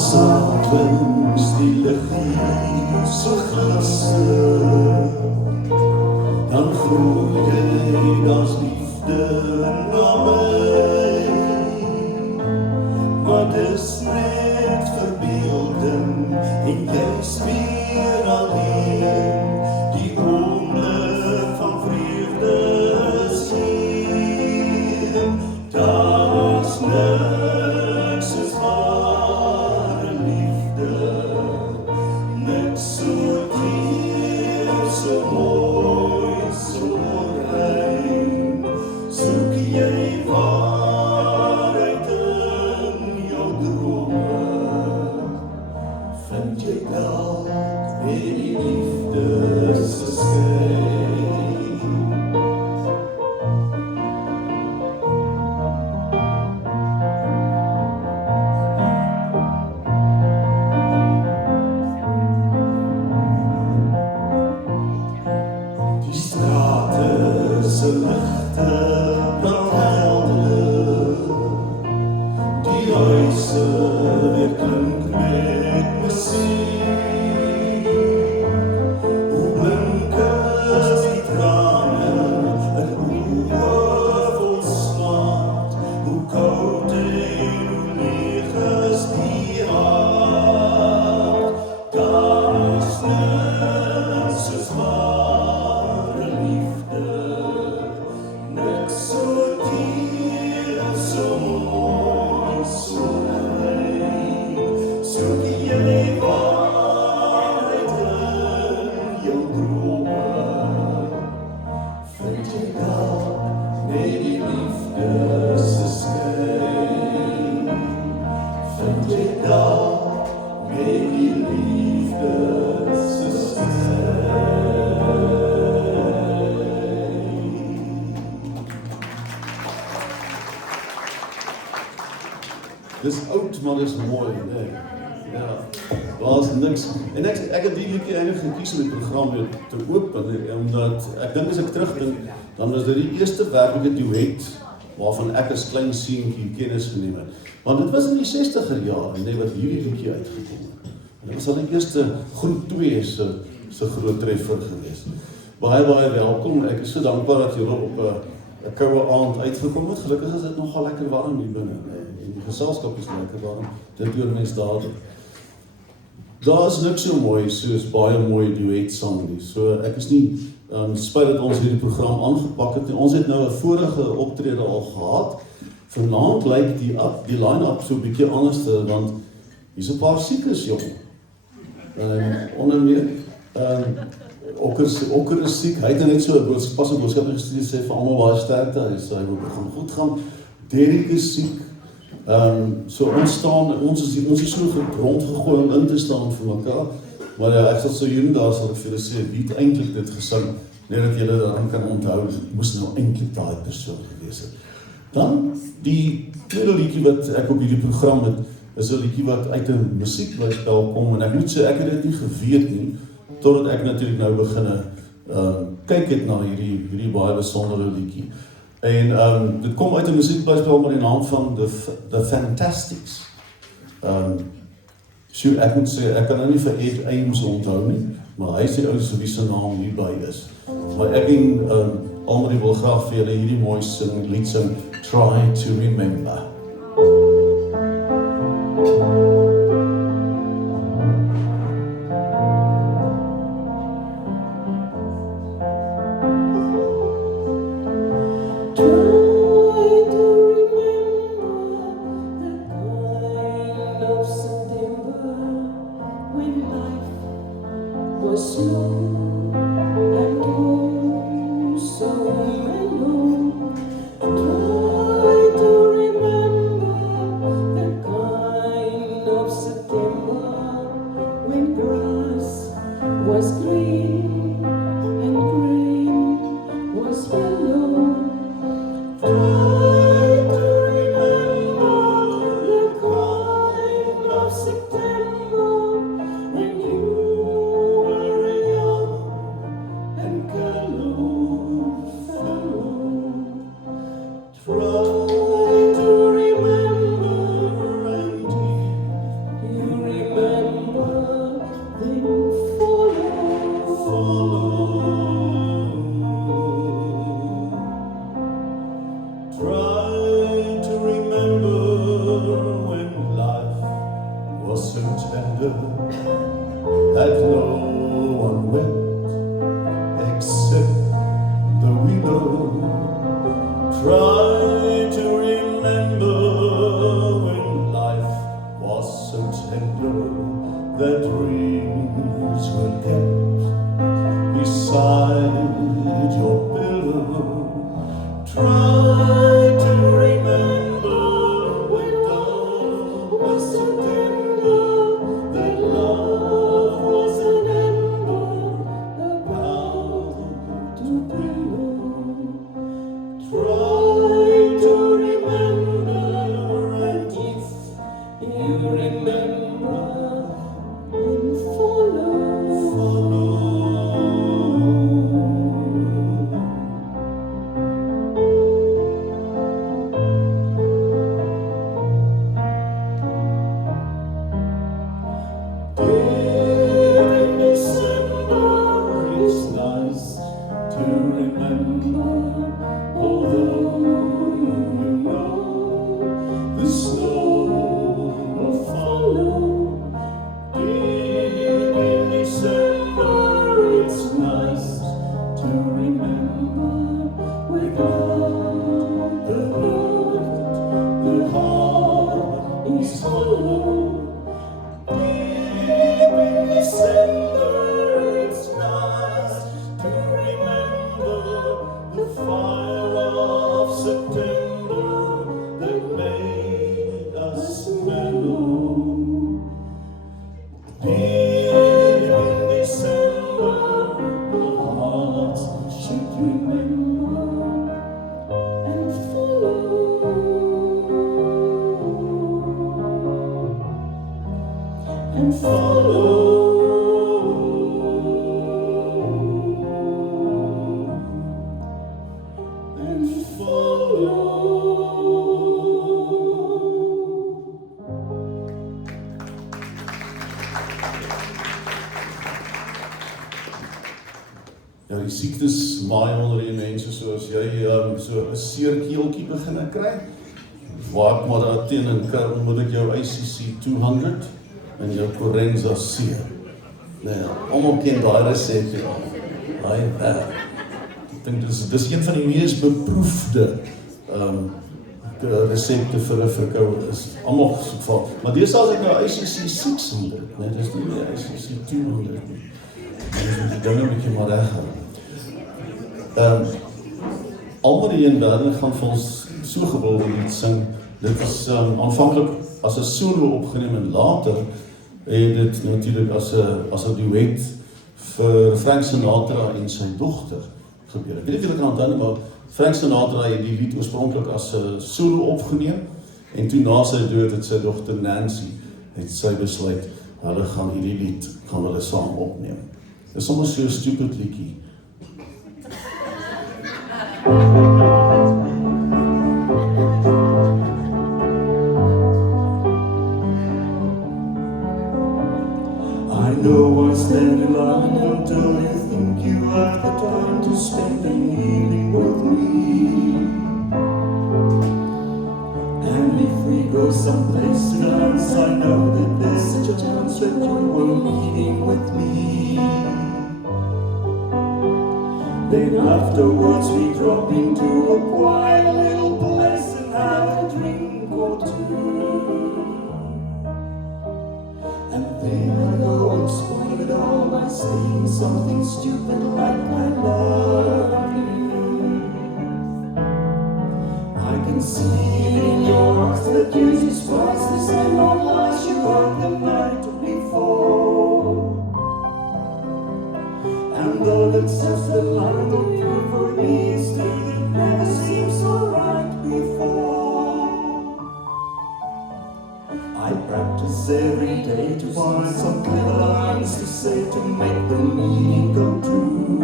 s'avonds die liggie so glasig, dan voel jy daar's liefde na my, maar dis net verbeelding en jy's weer alleen, die oomblik van vreugde is hier, daar's niks soos ware liefde, niks so teer, so mooi, so rein, soek jy waarheid in jou drome, vind jy dalk weer die liefde se skyn. Die strate se ligte brand helder, die huise weer klink met musiek. Hoe blink is die trane in oë vol smart, hoe koud en hoe leeg is die hart. Daar is niks soos ware liefde, niks so teer, so mooi, so rein, soek jy waarheid in jou drome, vind jy dalk net die liefde se skyn, vind jy dalk net die liefde se skyn. Dis oud, maar dis mooi, nee. Ja, daar's niks. En ek het die liedjie eintlik gekies om die program weer te open, omdat ek dink as ek terugdink, dan was dit die eerste werklike duet waarvan ek as klein seentjie kennis geneem het. Want dit was in die 60er jare, nee, wat hierdie liedjie uitgekom het. En dit was al die eerste groep 2 se groot treffer geweest. Baie welkom. Ek is so dankbaar dat julle op 'n koue aand uitgekom het. Gelukkig is dit nogal lekker warm hier binne, nee. En die geselskap is lekker warm. Dit doen mense dadelik. Daar is niks so mooi soos baie mooi duetsang nie. So ek is nie spyt dat ons hierdie program aangepak het nie. Ons het nou 'n vorige optrede al gehad. Vanaand lyk die line-up so 'n bietjie anders, want hier's 'n paar siekes, jong. Onder meer Okker is siek. Hy het net so 'n boodskap gestuur, sê vir almal waar sterkte, hy sê hy wil goed gaan. Derek is siek. So ons is so rondgegooi om in te staan vir mekaar, maar ek sal so hier daar sal ek vir julle sê, wie het eintlik dit gesing, net dat julle daaraan kan onthou, moes nou eintlik daai persoon gewees het. Dan die tweede liedjie wat ek op hierdie program het, is 'n liedjie wat uit 'n musiekblyspel kom, en ek moet sê, ek het dit nie geweet nie, totdat ek natuurlik nou begin kyk het na hierdie baie besondere liedjie. En dit kom uit 'n musiekblyspel met die naam van The Fantastics. Ek moet sê, ek kan nou nie vir Ed Ames onthou nie, maar hy sê ou so wie se naam hierby is. Maar ek en Almarie wil graag vir julle hierdie mooi lied sing, Try to Remember. September when you were young. was so tender that no one wept except the widow. Try to remember when life was so tender that dreams were kept beside your pillow. Try to remember when love was so tender that love was an ember about to blow. Try to remember, and if you remember, then follow. Ja, die siektes maai onder die mense soos jy so 'n seer keeltjie begin kry. Waak maar daar teen en moet ek jou ICC 200 en jou Corenza C. Nee, almal ken daai resep ja. Daai werk. Ek dink dis een van die mees beproefde resepte vir 'n verkoue is. Almal geval. Maar deesdae as ek nou ICC 600, nee, dis nie meer ICC 200 nie. Dis die dinge wat jy maar reg hou. Almal die in wêreld gaan vir ons so gewilde lied sing. Dit is aanvanklik as 'n solo opgeneem en later het dit natuurlik as 'n duet vir Frank Sinatra en sy dogter gebeur. Ek weet nie of julle kan onthou nie, maar Frank Sinatra het die lied oorspronklik as 'n solo opgeneem en toe na sy dood het sy dogter Nancy het sy besluit hulle gaan hierdie lied gaan hulle saam opneem. Dis sommer so 'n stupid liedjie. I know I stand in line until you think you have the time to spend an evening with me. And if we go someplace to dance, I know that there's a chance that you will meeting with me. Then afterwards we drop into a quiet little place and have a drink or two. And then I go and spoil it all by saying something stupid like I love you. I can see in your eyes that you despise the same old lies you heard the night before. And though that's just the line that you for me is still it never seems so right before. I practice every day to find some clever lines to say to make the meaning come true.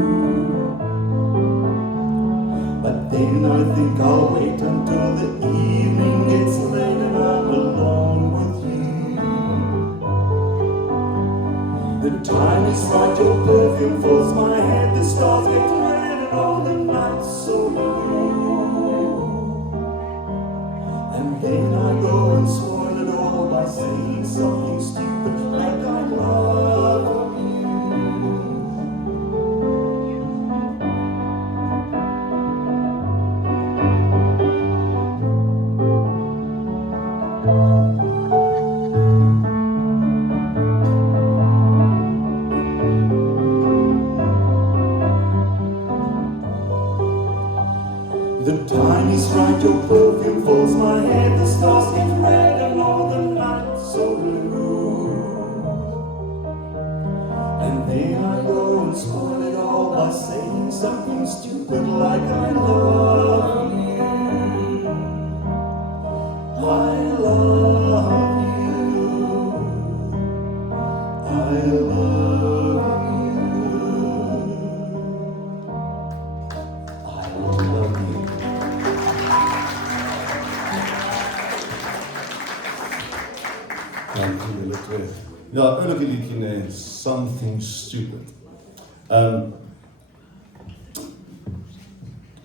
But then I think I'll wait until the evening gets late and I'm alone with you. The time is right, your perfume fills my head, the stars get red and all the nights so blue. And then I go and spoil it all by saying something stupid like I love you. The time is right, your perfume fills my head, the stars get red and all the nights so blue. And then I go and spoil it all by saying something stupid like I love you. I love you. I love you. I love you. Dank u julle twee. Ja, oulike liedjie nee, Something Stupid.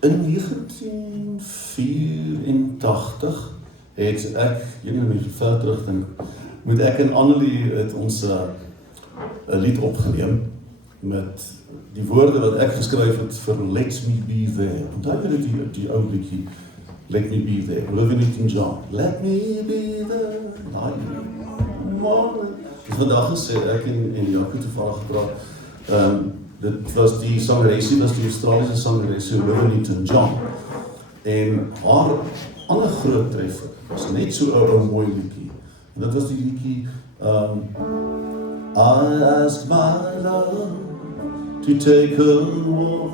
In 1984 het ek, jy moet net ver terugdink, moet ek en Annelie het ons 'n lied opgeneem met die woorde wat ek geskryf het vir Let Me Be There. Onthou jy die ou liedjie Let Me Be There, Olivia Newton-John. Let me be there. Dis vandag gesê, ek en Jaco toevallig gepraat. Dit was die sangeressie, was die Australiese sangeressie Olivia Newton-John. En haar ander groot treffer was net so 'n mooi liedjie. En dit was die liedjie I ask my love to take a walk.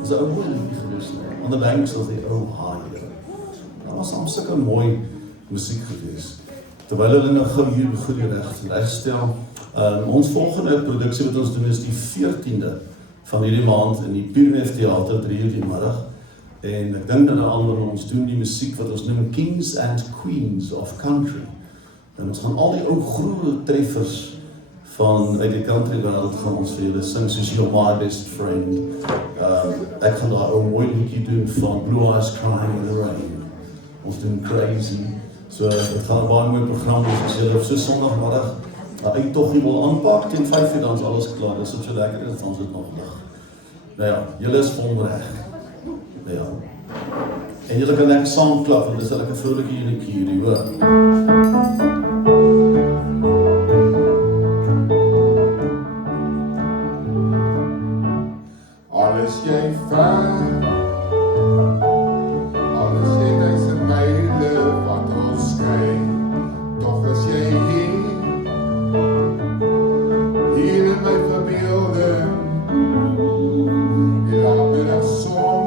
Dis 'n mooi liedjie gewees, on the banks of the Ohio. Dat was soms sulke mooi musiek gewees. Terwyl hulle nou gou hier begin die regstel. Ons volgende produksie wat ons doen is die 14de van hierdie maand in die Pierneef Theater 3:00 die middag. En ek dink dan aan ons doen die musiek wat ons noem Kings and Queens of Country. En ons gaan al die ou groot treffers van uit die country wêreld gaan ons vir julle sing, soos You're My Best Friend. Ek gaan daar 'n mooi liedjie doen van Blue Eyes Crying in the Rain. Ons doen Crazy. So dit gaan 'n baie mooi program wees as julle op so Sondagmiddag 'n uittoggie wil aanpak teen 5:00 dan is alles klaar. Dis so lekker dat ons dit nog lig. Nou ja, julle is volreg. Nou ja. En julle kan lekker saam klap want dis 'n lekker vrolike liedjie hierdie, hoor. Alles jy ver, alles jy duisend myle wat ons skei, toch is jy hier in my verbeelding, die laatmiddagson,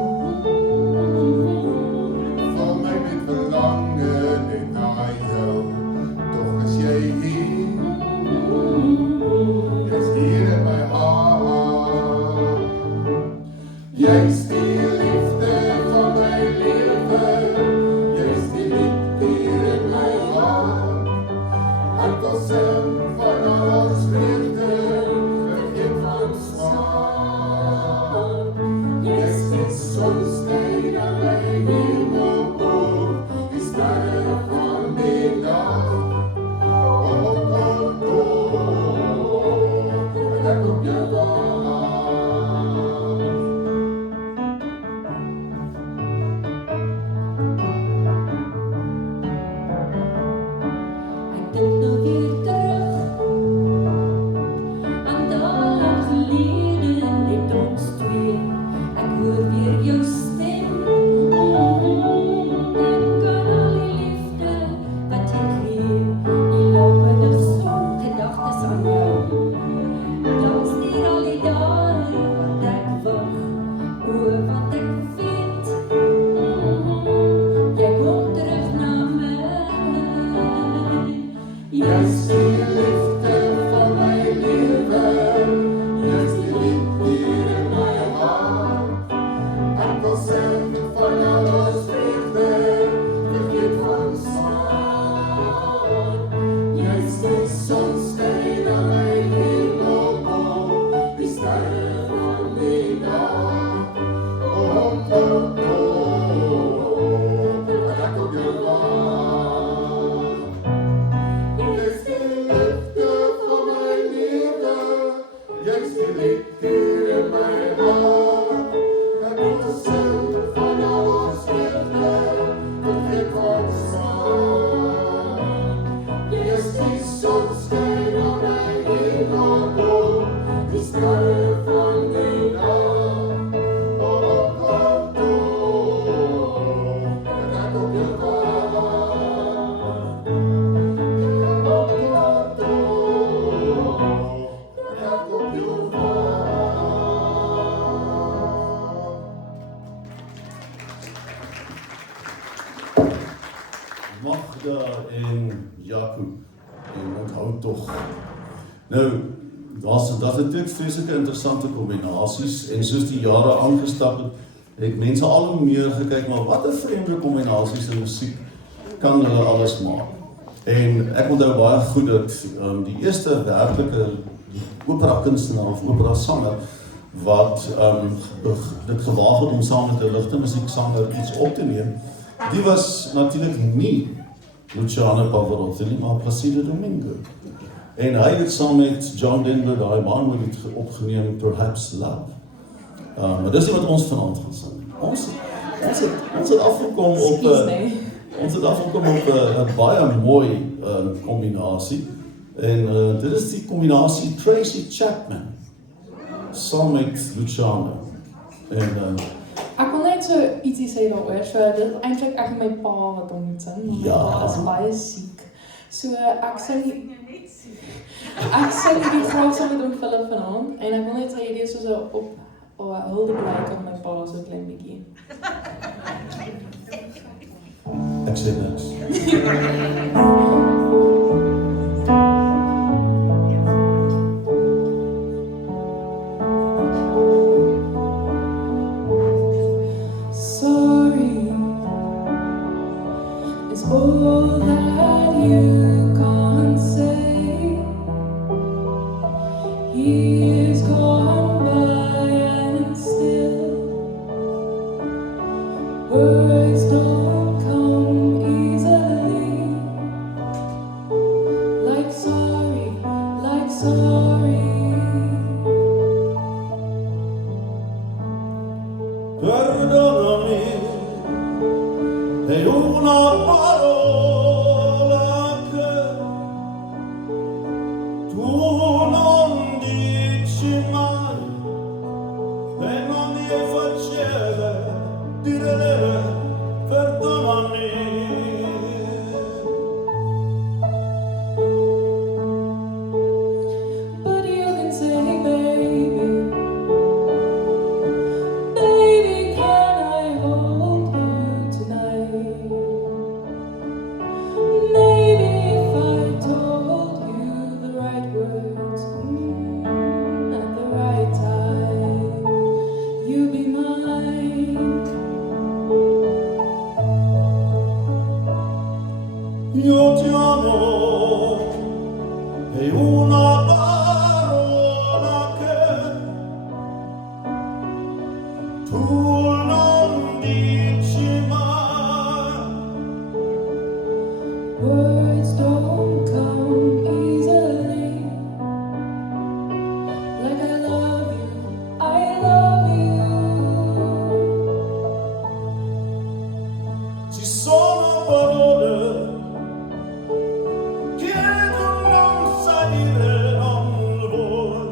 vul my met verlange net na jou, en Jaco. En onthou tog. Nou, dat het dit vreeslike interessante kombinasies en soos die jare aangestap het mense al hoe meer gekyk, maar wat 'n vreemde kombinasies in musiek kan hulle alles maak. En ek onthou baie goed dat die eerste werklike opera kunstenaar of opera sanger wat dit gewaag het om saam met 'n ligte musieksanger iets op te neem, die was natuurlik nie Luciano Pavarotti nie, maar Placido Domingo. En hy het saam met John Denver daai baie mooi lied opgeneem, Perhaps Love. Maar dis nie wat ons vanaand gaan sing. Ons het afgekom op een baie mooi kombinasie. En dit is die kombinasie Tracy Chapman saam met Luciano. En ek wil net so ietsie sê daaroor. So dit eintlik ek my pa wat hom moet sing. My pa is baie siek. So ek sou nie graag saam met hom Philip vanaand en ek wil net sê hierdie is soos 'n huldeblyk aan my pa so klein bietjie. ek sê niks. Sorry is all that you can't say. Years gone by and still words don't come easily. Like sorry, like sorry. Perdonami, è una parola che tu non dici mai e non mi faceva dire perdonami. But you can say, baby, can I hold you tonight? Maybe if I told you the right words at the right time, you'd be mine. Io ti amo, è una parola che tu non dici mai. Words don't come easily. Like I love you, I love you. Ci sono parole che tu non sai dire, non vuoi.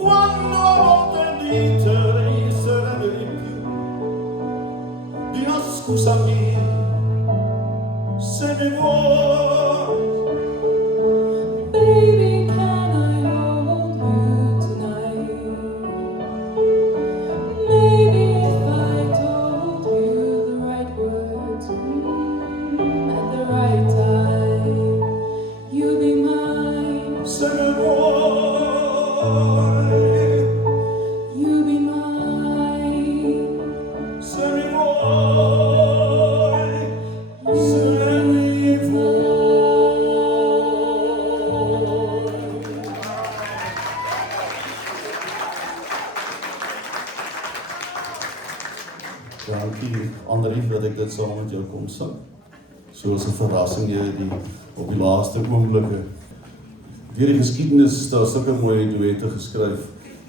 Quando a volte dite di essere di più, di no scusami se mi vuoi. Baby, can I hold you tonight? Maybe if I told you the right words at the right time, you'd be mine. Se mi vuoi, You'd be mine. se mi vuoi, se mi vuoi. Dankie Andrie dat ek dit saam met jou kom sing. Soos 'n verrassing jy op die laaste oomblikke. Deur die geskiedenis daar sulke mooi duette geskryf.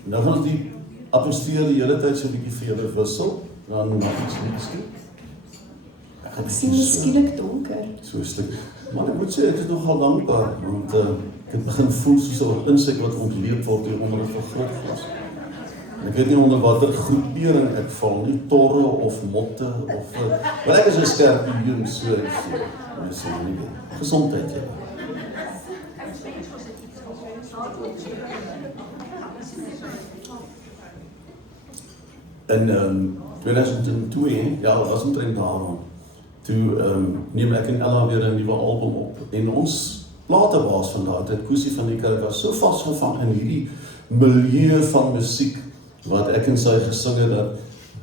Nou gaan ons die atmosfeer die hele tyd so 'n bietjie vir julle wissel, dan maak iets nie. Ek sien skielik donker. So 'n stuk. Maar ek moet sê ek is nogal dankbaar want ek het begin voel soos 'n insek wat ontleed word hier onder 'n vergrootglas. En ek weet nie onder watter groepering ek val nie, torre of motte of maar ek is 'n skorpioen so mense nie weet. Gesondheid julle. In 2002, ja, dat was omtrent daarom, toe neem ek en Ella weer 'n nuwe album op. En ons platebaas van daardie tyd, Koesie van die Kerk, was so vasgevang in hierdie milieu van musiek wat ek en sy gesing het, dat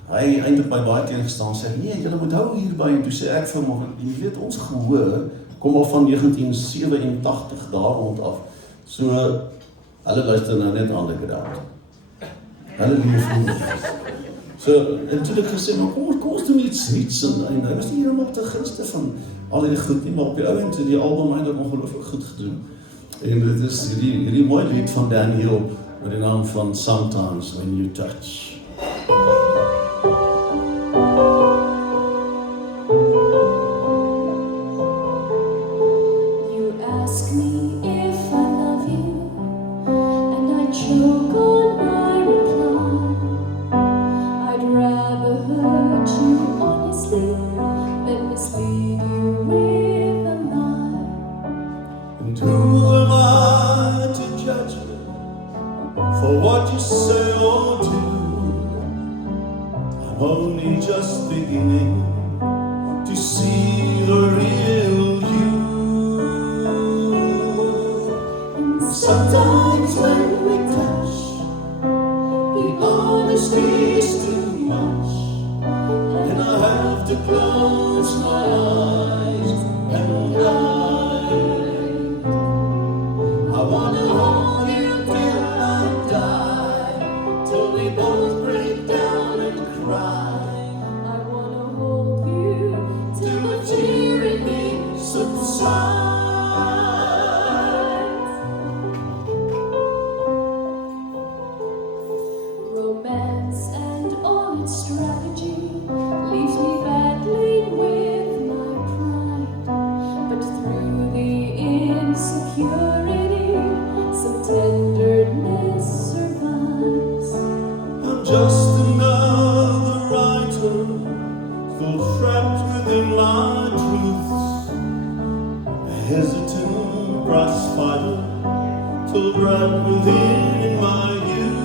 hy eintlik by baie teengestaan sê, nee, julle moet hou hierby. En toe sê ek vir hom, jy weet, ons gehoor kom al van 1987 daar rond af. So, hulle luister nou net aan die gedaad. Hulle leef nie. So, en toe ek gesê, maar kom ons doen iets niets, en hy was nie helemaal op die gunste van al die goed nie, maar op die ouend het die album eintlik ongelooflik goed gedoen. En dit is hierdie mooi lied van Dan Hill, met die naam van Sometimes When You Touch. You ask me if I love you, and I choke on my reply. I'd rather hurt you honestly than mislead you with a lie. And who am I to judge you for what you say or do? I'm only just beginning to see the real you. And sometimes when we touch, The honesty is too much, and I have to close my eyes and hide. I wanna hold you till I die, till we both break down and cry, I wanna hold you till the fear in me subsides. Romance and all its strategy leaves me battling with my pride. But through the insecurity, some tenderness survives. I'm just another writer, still trapped within my truths, a hesitant brass fighter, still wrapped within my youth.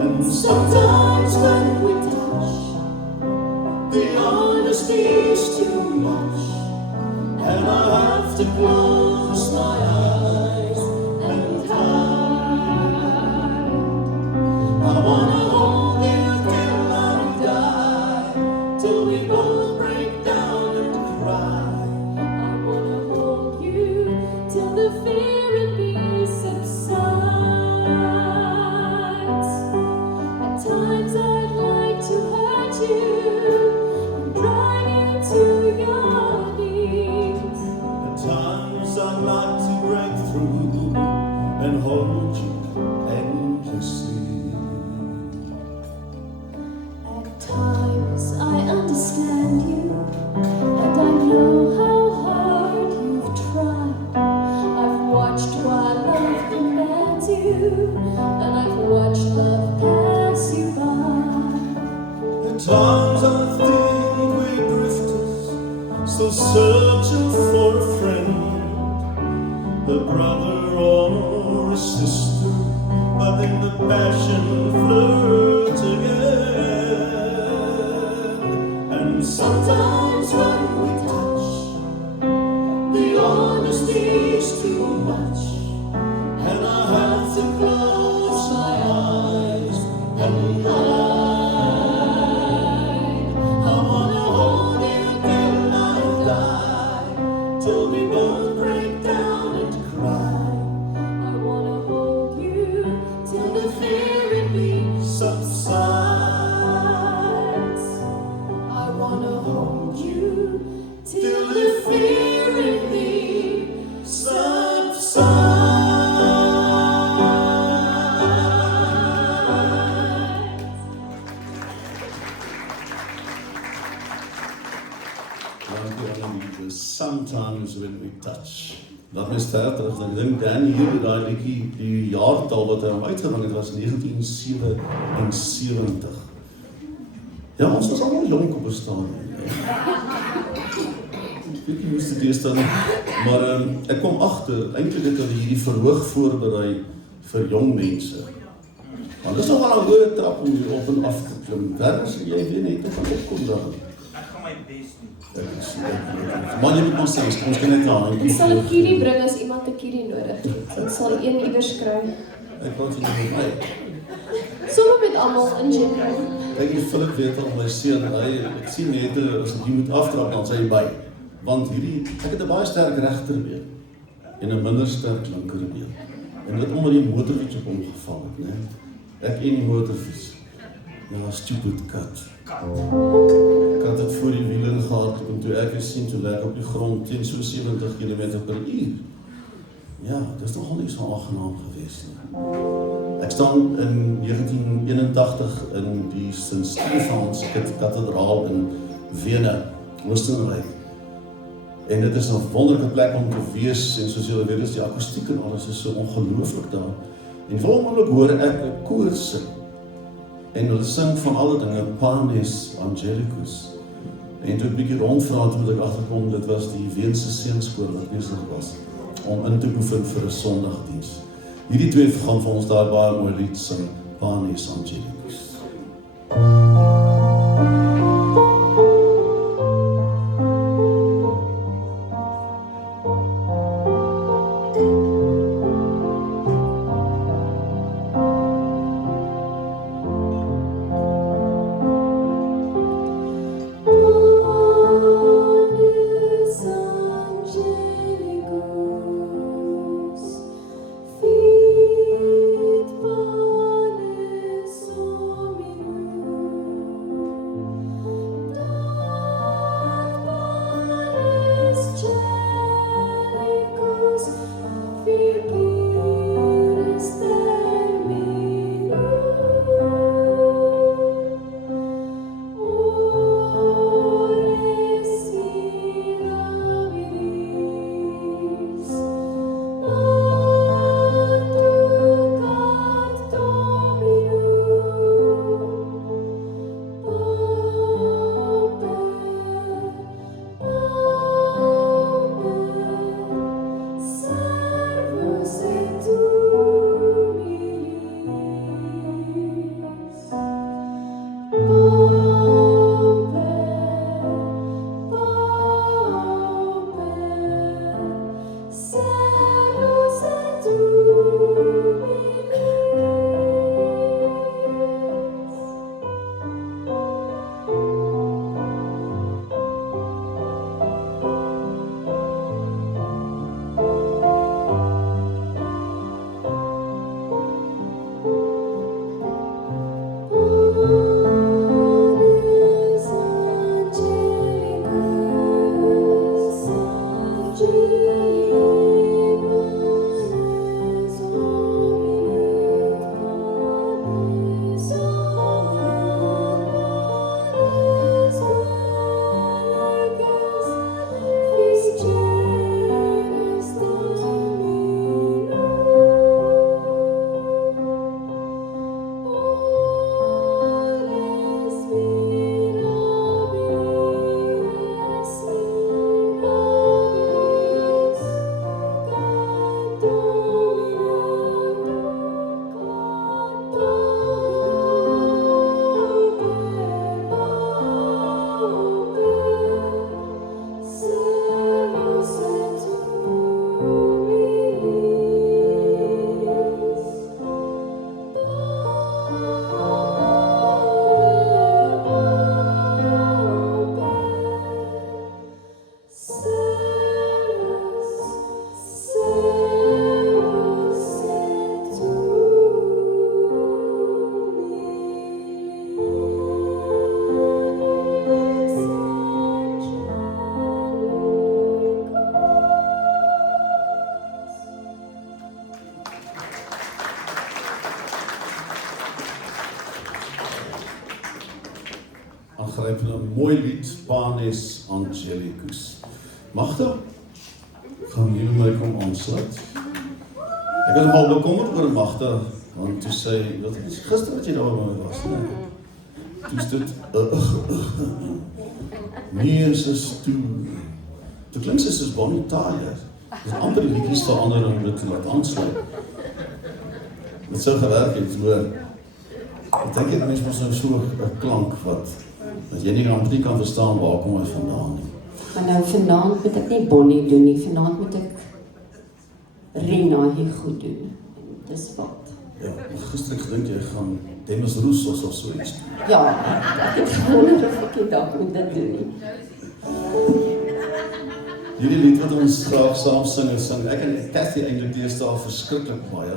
And sometimes when we touch, the honesty is too much, and I have to close my eyes and hide. I wanna hold you till I die, till we both break down and cry. I wanna hold you till the fear in me subsides. At times I'd like to hurt you and drive you to your knees. At times I'd like to break through and hold you endlessly. At times I understand you, and I know how hard you've tried. I've watched while love commands you, and I've watched love pass you by. At times I think we're drifters, still searching for a friend, a brother or a sister, but then the passion flirts again. And sometimes when we touch, the honesty is too much, and I have to close my eyes and hide. I wanna hold you till I die, till we both break down and cry. I wanna hold you till the fear in me Subsides. I wanna hold you till the fear in me Sometimes when we touch. Dat is verder, ek dink Dan hier daai liedjie, die jaartal wat hy hom uitgebring het was 1977. Ja, ons was allemaal jonk op 'n stadium. Ek weet nie moes dit eers dan, maar ek kom agter, eintlik het hulle hierdie verhoog voorberei vir jong mense. Want dit is nog wel 'n hoë trap om hier op en af te klim. Werkers, jy weet net hoe gaan opkom dan. Ek gaan my bes doen. Man, jy moet ons sê, ons kan net aan. Ek sal 'n kierie bring as iemand 'n kierie nodig het. Ek sal een iewers kry. Ek praat nie met my. Sommige met almal in general. Kyk, die Philip weet al my seun, ek sien net as ek hier moet aftrap, dan sy hy by. Want ek het 'n baie sterk regterbeen en 'n minder sterk linkerbeen. En dit omdat die motorfiets op hom geval het, né? Ek en die motorfiets. Ja, stupid kat. Ek had dit voor die wiele gehad en toe ek sien toe lê op die grond teen so 70 km/h. Ja, dit is nogal nie so aangenaam geweest nie. Ek staan in 1981 in die Sint Stefans kathedraal in Wene, Oostenryk. En dit is 'n wonderlike plek om te wees en soos julle weet is die akoestiek en alles is so ongelooflik daar. En volgende hoor ek 'n koor sing. En hulle sing van alle dinge Panis Angelicus. En toe ek 'n bietjie rondvra toe ek agterkom dit was die Weense seunskoor wat besig was om in te oefen vir 'n Sondagdiens. Hierdie twee gaan vir ons daar baie mooi lied sing, Panis Angelicus. aangrypende mooi lied, Panis Angelicus. Magda, gaan jy my kom aansluit? Ek was nogal bekommerd oor Magda, want toe sê, wat is gister wat jy daar by my was, nee? Toe is dit, nee, is toe klink sy soos Bonnie Tyler. Dis amper die liedjies verander om dit te laat aansluit. Dit sou gewerk het, hoor. Ek dink dit mens mos nou so 'n klank wat jy nie kan verstaan waar kom hy vandaan nie. Maar nou vanaand moet ek nie Bonnie doen nie, vanaand moet ek Rina hier goed doen. Dis wat. Ja, gister ek gedink jy gaan Demis Roussos of so iets. Ja, ek het gewonder of ek die dag moet dit doen nie. Hierdie lied wat ons graag saam sing ek en Cathy eintlik deesdae verskriklik baie,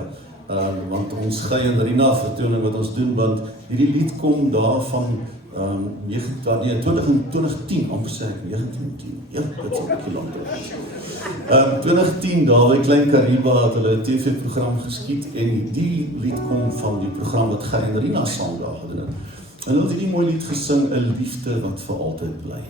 want ons Guy en Rina vertoning wat ons doen, want hierdie lied kom daarvan 2010, amper sê ek 1910, ja, dit is 'n bietjie lank terug. 2010, daar by Klein Kariba het hulle 'n TV-program geskiet en die lied kom van die program wat Guy en Rina saam daar gedoen het. En hulle het hierdie mooi lied gesing, 'n liefde wat vir altyd bly.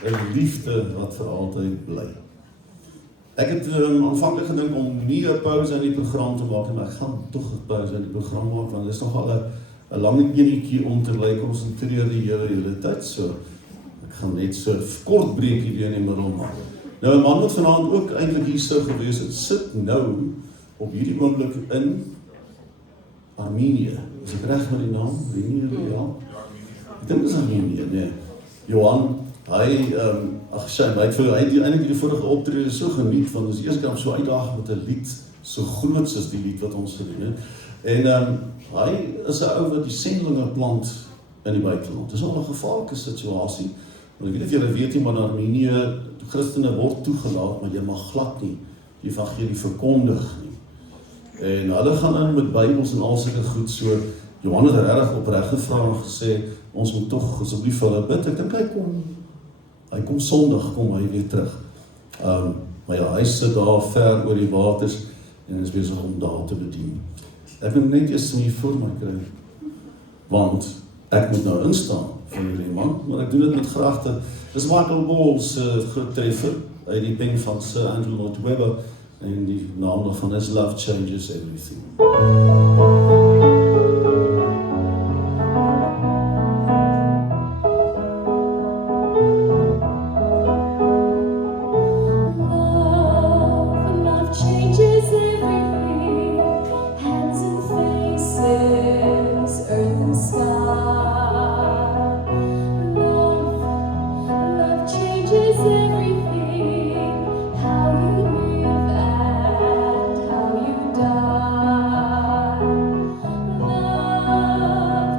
Een liefde wat vir altyd bly. Ek het aanvanklik gedink om nie 'n pauze in die program te maak, maar ek gaan tog 'n pauze in die program maak, want dit is nogal 'n lang enetjie om te bly konsentreer die hele tyd, so ek gaan net so 'n kort breekie weer in die middel maak. Nou 'n man wat vanaand ook eintlik hier sou gewees het, sit nou op hierdie oomblik in Armenië. Is ek reg met die naam? Ja. Ek dink dit is Armenië, nee. Johan, hy het eintlik die vorige optrede so geniet, want ons eerste keer so uitdaging met 'n lied so groot soos die lied wat ons gedoen het. En hy is 'n ou wat die sendlinge plant in die buiteland. Dit is al 'n gevaarlike situasie. Want ek weet of julle weet nie, maar in Armenië, Christene word toegelaat, maar jy mag glad nie die evangelie verkondig nie. En hulle gaan in met Bybels en al sulke goed, so Johan het reg opreg gevra en gesê, ons moet tog asseblief vir hulle bid. Ek dink hy kom Sondag, kom hy weer terug. Maar ja, hy sit daar ver oor die waters en is besig om daar te bedien. Ek moet net eers nie voor my kry, want ek moet nou instaan vir hierdie man, maar ek doen dit met graagte. Dis Michael Ball se treffer, uit die pen van Sir Andrew Lloyd Webber en die naam daarvan is Love Changes Everything. Love changes everything, hands and faces, earth and sky. Love changes everything, how you live and how you die. Love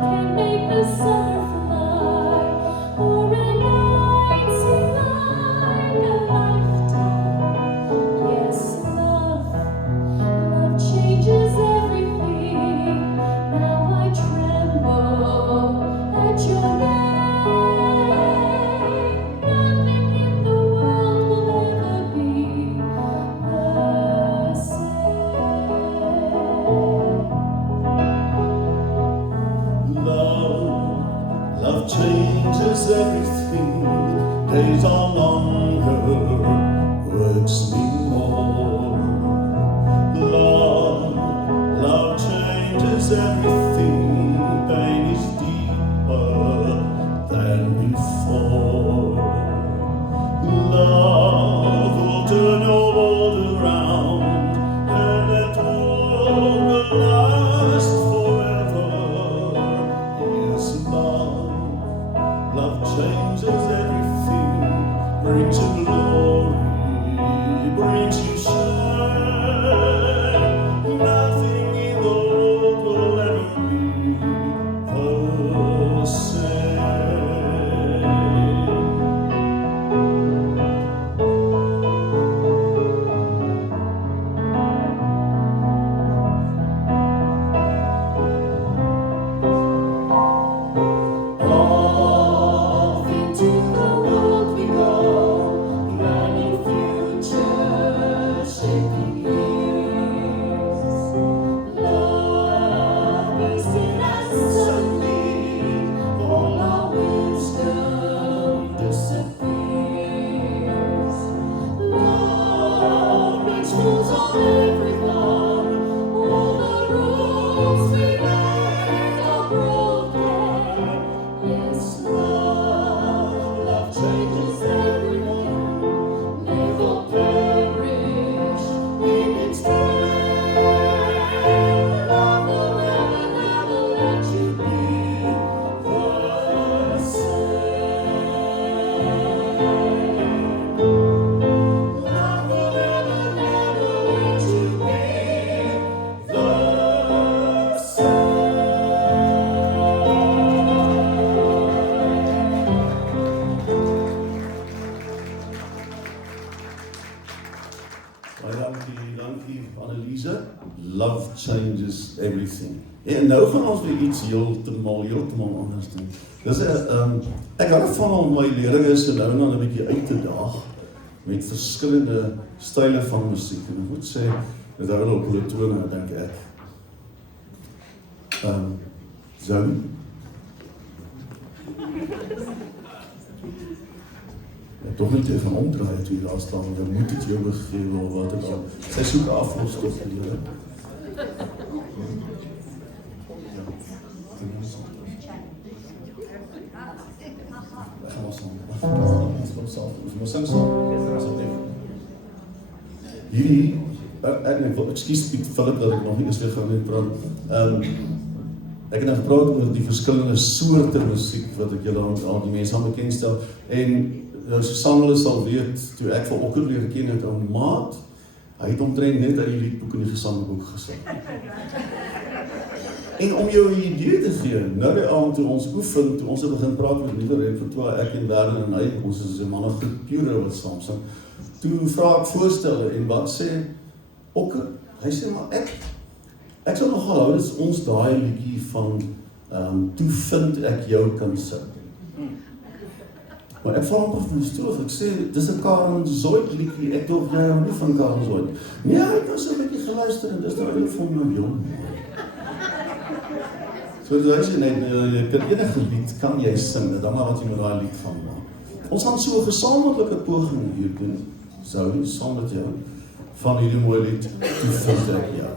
can make the summer fly, or a night seem like a lifetime. Yes, love changes everything. Now I tremble at your name. Nothing in the world will ever be the same. Love changes everything. Days are longer, words mean more. Love changes everything. Pain is deeper than before. Love will turn your world around, and that world will last forever. Yes, love changes everything, brings you glory, brings you shine. Nothing in the world will ever be the same. Off into the world we go, planning future, shaping years. Love bursts in us suddenly, all our wisdom disappears. Love makes fools of everyone, all the rules we made are broken. Yes, love changes everything, never perish in its flame. Love will never, never let you be the same. Love will never, never let you be the same. Baie dankie Anneliese. Love changes everything. En nou gaan ons weer iets heeltemal anders doen. Dis ek hou van om my leerders se nou en dan 'n bietjie uit te daag met verskillende style van musiek. En ek moet sê, dit hou hulle op hulle tone, dink ek. Zoe? Ja, toch niet tegen omdraaien toe je daar staan, want dan moet het jou begeven of wat het al. Zij zoeken aflossers hier. Wij gaan wel samen. We sing saam, asseblief. Hierdie, ekskuus Piet Philip dat ek nog nie eens weer gaan praat. Ek het nou gepraat oor die verskillende soorte musiek wat ek julle aan die mense aan bekendstel. En Susan hulle sal weet, toe ek vir Okker leer ken het, 'n maat, hy het omtrent net uit die liedboek en die gesangboek gesing. En om jou 'n idee te gee, nou die aand toe ons oefen, toe ons begin praat met nuwe repertoire, ek en Werner en hy, ons is 'n manne groep pure wat saam sing. Toe vra ek voorstelle en wat sê Okker? Hy sê maar ek sal nogal hou dat ons daai liedjie van toe vind ek jou kan sing. Maar ek val op van die stoel, ek sê, dis 'n Karen Zoid liedjie, ek dink jy hou nie van Karen Zoid. Nee, ek het so 'n bietjie geluister en dis nou eintlik vir my jong. So jy sê net, jy kan enige lied kan jy sing, dan maar wat jy met daai lied gaan maak. Ons gaan so 'n gesamentlike poging hier doen. Zoe, saam met jou, van hierdie mooi lied, Toe Vind Ek Jou.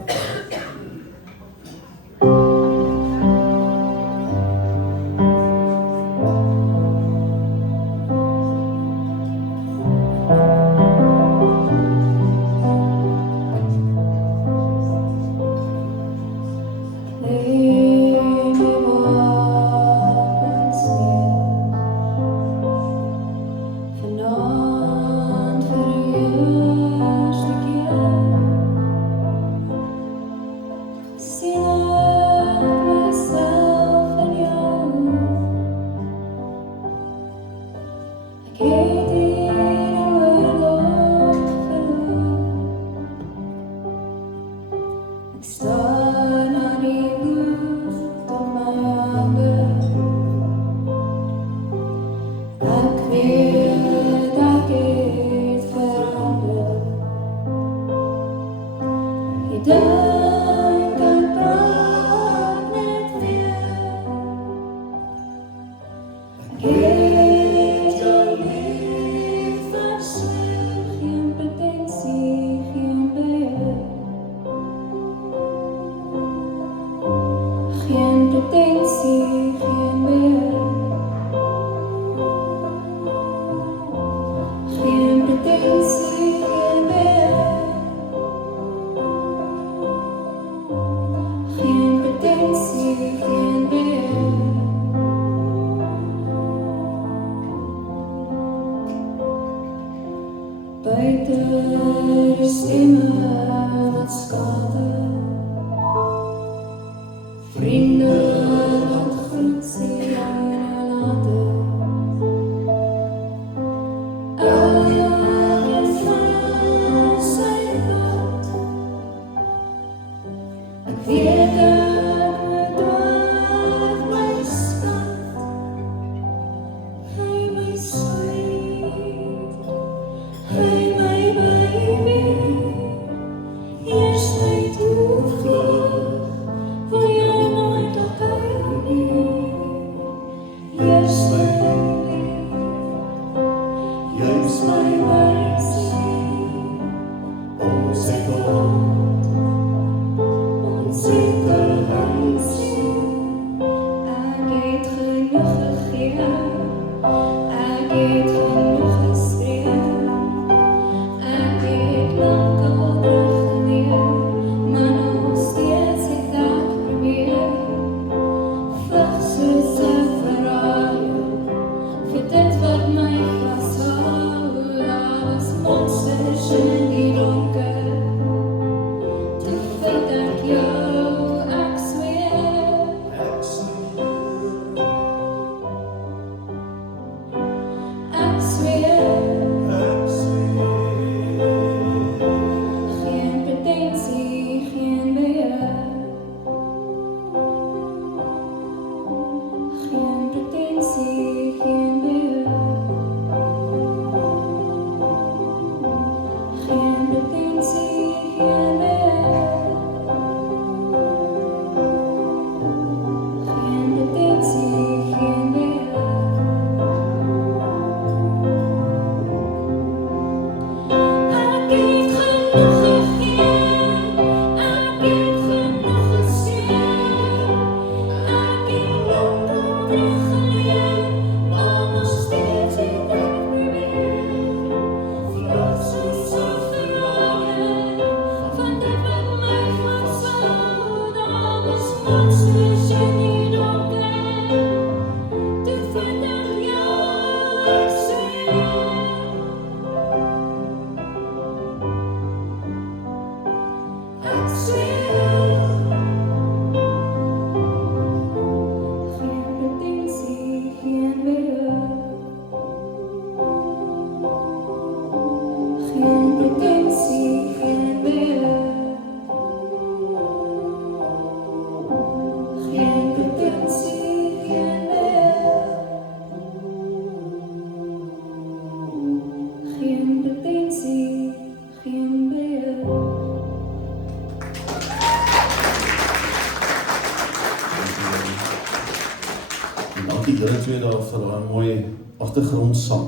Dankie julle twee daar vir daai mooi agtergrondsang.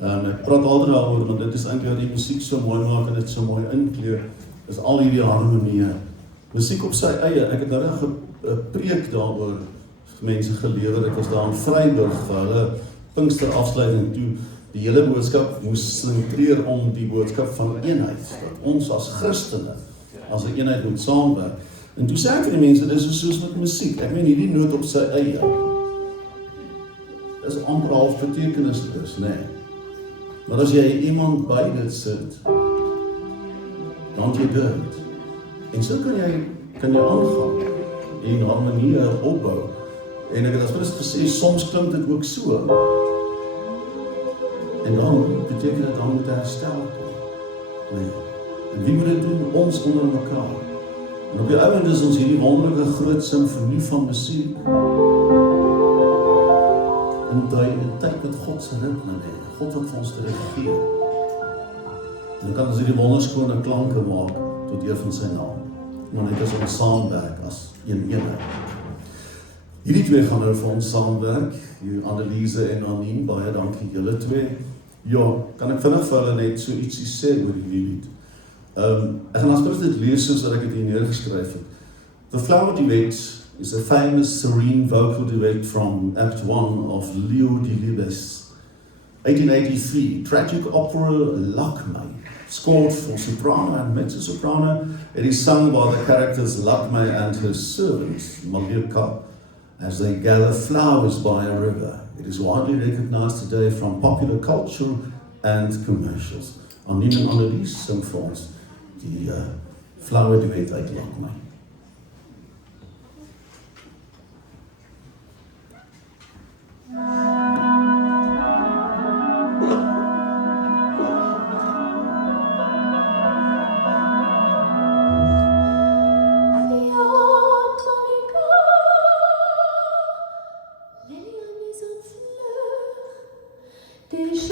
Ek praat altyd daaroor, want dit is eintlik wat die musiek so mooi maak en dit so mooi inkleed, is al hierdie harmonieë. Musiek op sy eie, ek het nou 'n preek daaroor vir mense gelewer. Ek was daar in Vryburg vir hulle Pinkster afsluiting toe. Die hele boodskap moes sentreer om die boodskap van eenheid, dat ons as Christene as 'n eenheid moet saamwerk. En toe sê ek vir die mense, dis soos met musiek. Ek meen hierdie noot op sy eie is amper half betekenisloos, nee. Maar as jy iemand by dit sit, dan jy dit. En so kan jy aangaan en harmonie opbou. En ek het as Christus gesê, soms klink dit ook so. En dan beteken dit dan moet herstel kom. Nee. En wie moet dit doen? Ons onder mekaar. En op die ouend is ons hierdie wonderlike groot simfonie van musiek. En in tyd met God se ritme, God wat vir ons regeer. En dan kan ons hierdie wonderskone klanke maak tot eer van sy naam. Maar net as ons saamwerk as een eenheid. Hierdie twee gaan nou vir ons saamwerk, Anneliese en Anien, baie dankie julle twee. Ja, kan ek vinnig vir hulle net so ietsie sê oor die lied. Ek gaan asperus dit lees soos dat ek het hier neergeskryf het. The Flower Duet is a famous serene vocal duet from Act 1 of Leo Delibes. 1883, tragic opera Lakme, scored for soprano and mezzo-soprano. It is sung by the characters Lakme and her servant, Malirka, as they gather flowers by a river. It is widely recognized today from popular culture and commercials. Anien en Annelies sing vir ons die Flower Duet uit Lakme. Je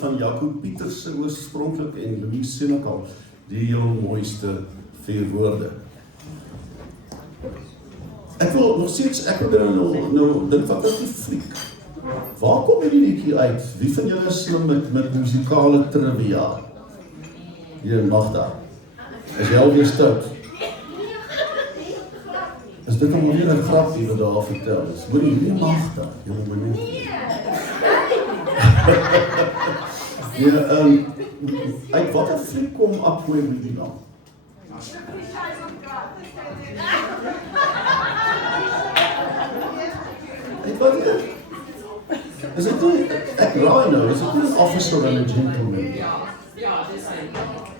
Van Jaco Pieterse oorspronklik en Louise Senekal, die heel mooiste 4 woorde. Ek wil nog steeds, ek wil nou dink wat is die fliek? Waar kom hierdie liedjie uit? Wie van julle is slim met musikale trivia? Hier, Magda. Is jy alweer stout? Is dit nog weer 'n grapie wat daar vertel is? Hoor jy nie Magda? Jy moet my nie. Ja, uit watter fliek kom Apoe Bibilang? Uit wat is dit nie, ek raai nou, is dit nie 'n Officer and a Gentleman? Ja,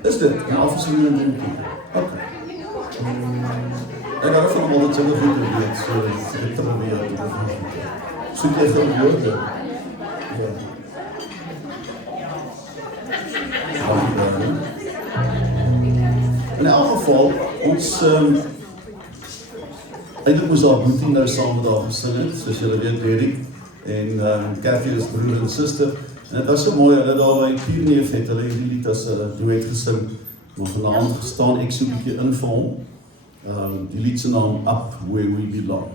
is dit 'n Officer and a Gentleman? Okay. Ek hou van al dit sinne goed te weet, so ek het probeer te doen. Soek jy veel woorde? Ja. In elk geval, ons eintlik moes daar Boetie nou saam daar gesing het, soos julle weet, Derek en Cathy is broer en suster. En het was so mooi, hulle daar by Pierneef het hulle hierdie lied as 'n duet gesing, maar vanaand gestaan ek so 'n bietjie in vir hom. Die lied se naam Up Where We Belong.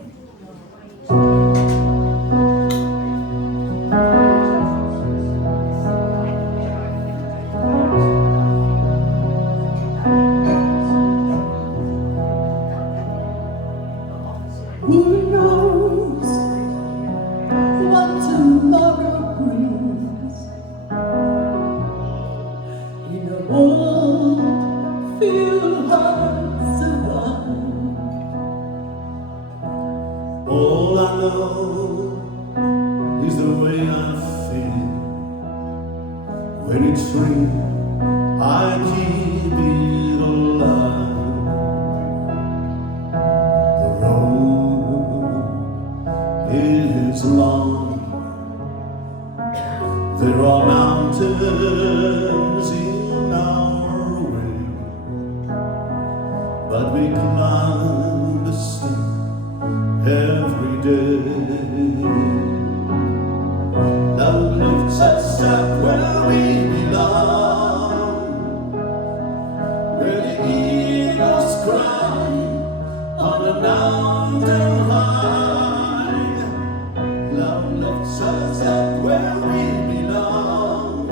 All I know is the way I feel. When it's free, I keep it alive. The road is long. There are mountains in our way, but we climb the steep every day. Love lifts us up where we belong, where the eagles cry on a mountain high. Love lifts us up where we belong,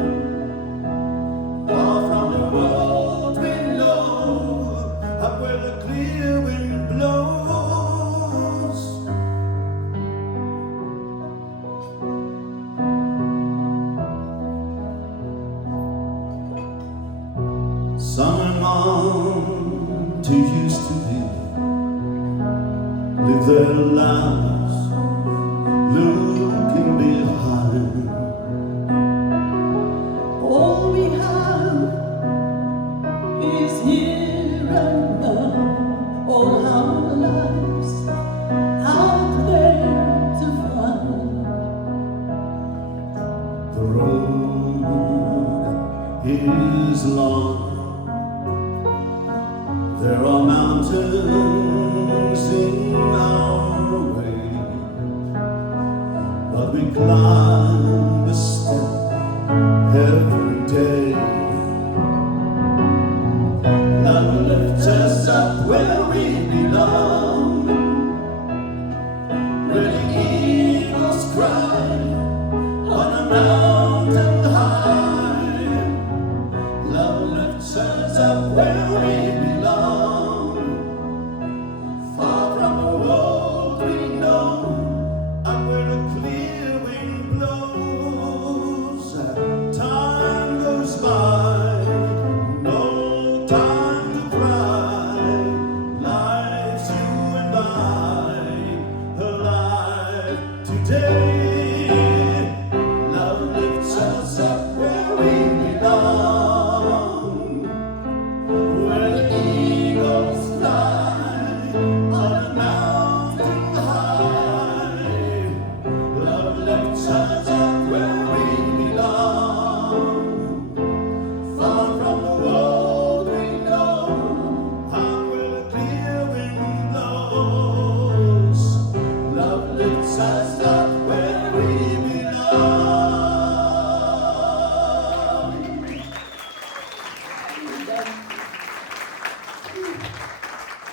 far from the world below, up where the clear wind blows. Sun and mountain used to be, live their lives looking behind. All we have is here and now. All our lives out there to find. The road is long. There are mountains in our way, but we climb the step every day. Love lifts us up where we belong, where the eagles cry on a mountain high. Love lifts us up where we belong, far from the world we know, up where the clear wind blows. Time goes by, no time to cry. Life's you and I, alive today. Love lifts us up where we belong, where the eagles fly on a mountain high. Love lifts us up where we belong, far from the world we know, out where the clear wind blows. Love lifts us up where we belong.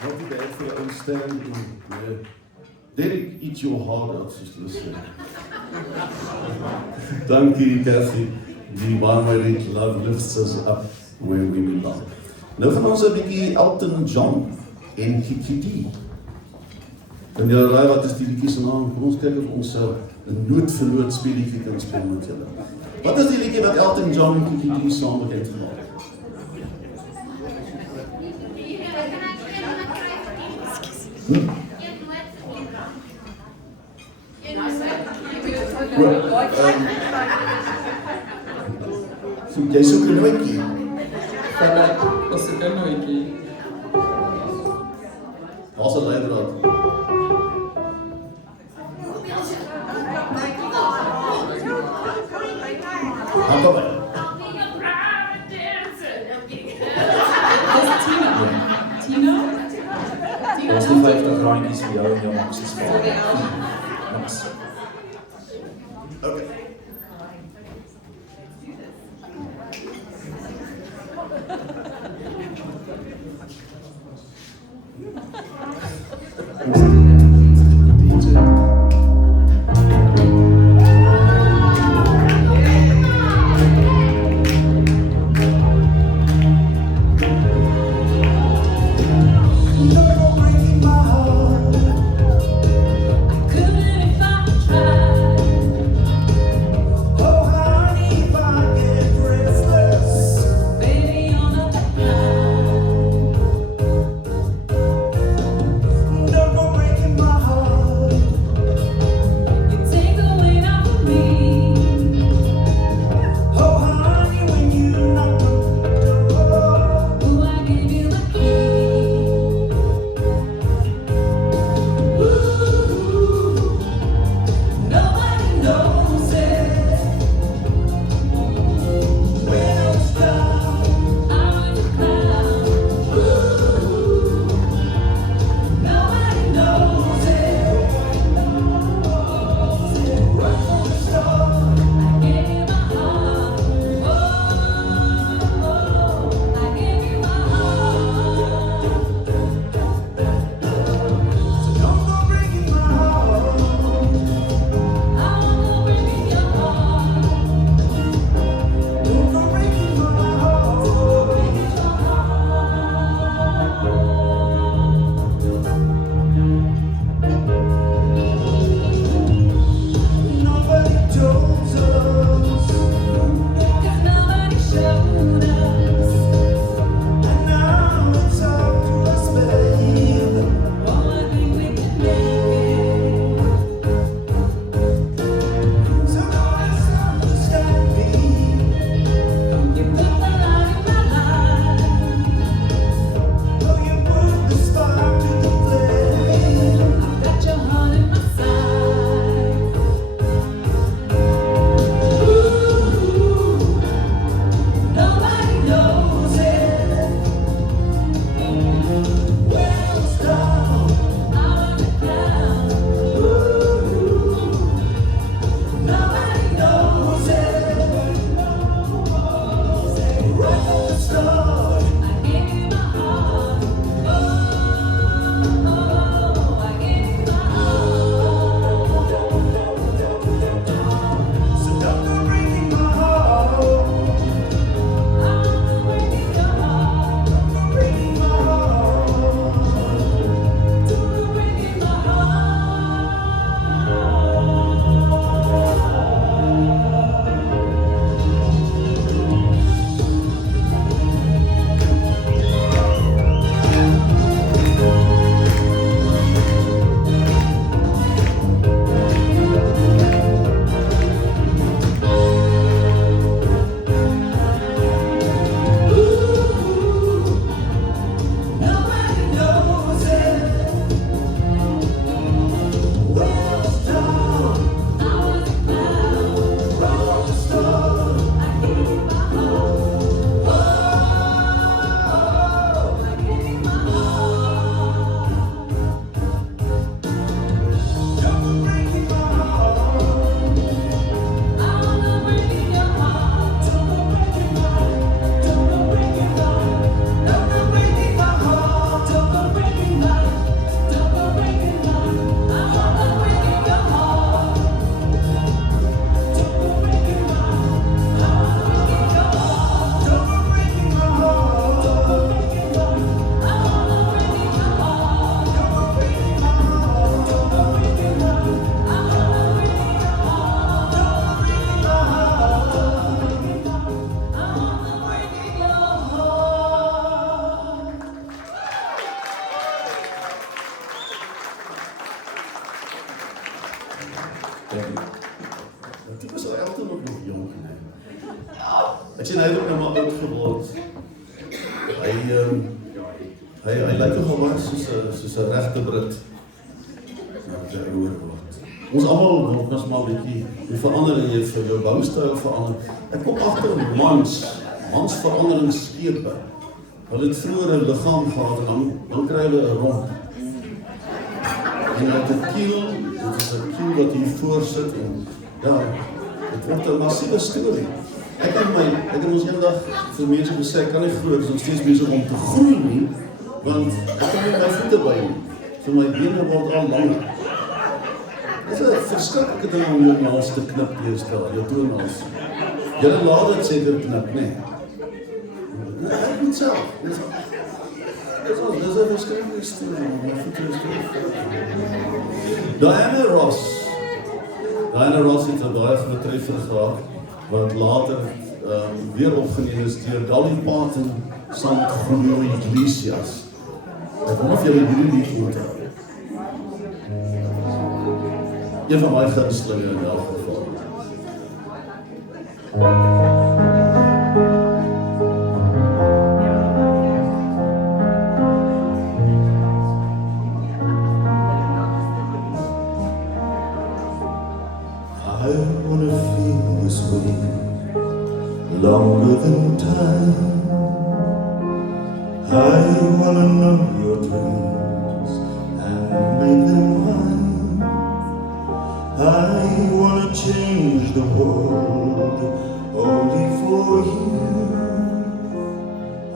Not too bad for your understanding. Derek, eat your heart out, soos hulle sê. Dankie, Kathy. Die waarmee lied Love Lifts Us Up Where We Belong. Nou gaan ons 'n bietjie Elton John en Kiki D. En jy raai wat is die liedjie se naam? Kom ons kyk of ons 'n noot vir noot speletjie kan speel met julle. Wat is die liedjie wat Elton John en Kiki D saam bekend gemaak het? So jy soek 'n nootjie. Philip, was dit 'n nootjie? Waar's 'n leidraad? Kom by. Dis Tina. Tina? Ons die 50 randjies vir jou en jou Max se spaar. Max. Okay. Dit was al altyd nog jong. Ek sien hy het ook nou maar oud geword. Hy lyk nogal baie soos 'n regte Brit. Wat hy ouer word. Ons almal word mos maar 'n bietjie, die verandering het vir jou boustyl verander. Ek kom agter mans veranderingsschepe. Hulle het vroeër 'n liggaam gehad en dan kry hulle 'n romp. En uit 'n kiel, dit is 'n kiel wat hier voor sit en ja, dit word 'n massiewe storie. Ek het ons eendag vir mense gesê, ek kan nie glo, ek is nog steeds besig om te groei nie, want ek kan nie my voete by nie. So my bene word al langer. Dit is 'n verskriklike ding om jou naels te knip deesdae, jou toenaels. Julle laat dit seker knip, nee. Ek moet self. Dis 'n verskriklike storie, my voete is Diana Ross het 'n baie groot treffer gehad, wat later weer opgeneem is deur Dolly Parton saam met Julio Iglesias. Ek wonder of julle hierdie lied onthou. Een van my gunstelinge in elk geval. I wanna feel this way longer than time. I wanna know your dreams and make them mine. I wanna change the world only for you.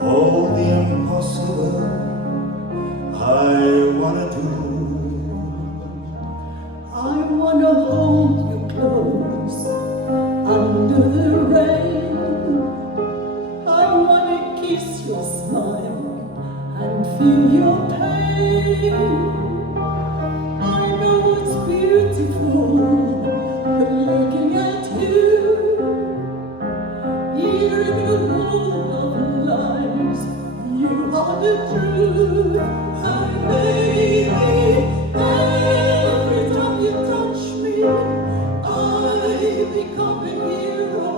All the impossible I wanna do. I wanna hold you close under the rain. I wanna kiss your smile and feel your pain. I know it's beautiful looking at you. Here in the world of lies, you are the truth. And baby, every time you touch me, I become a hero.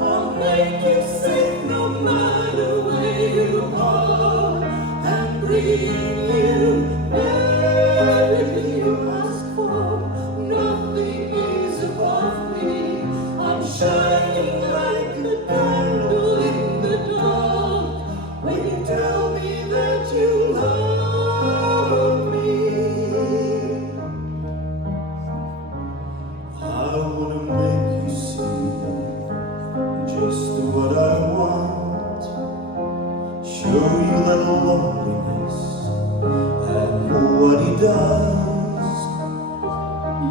I'll make you safe no matter where you are, and bring you everything you ask for. Nothing is above me. I'm shining like a candle in the dark when you tell me that you love me. I wanna make you see just what I want. Show you that loneliness and what it does.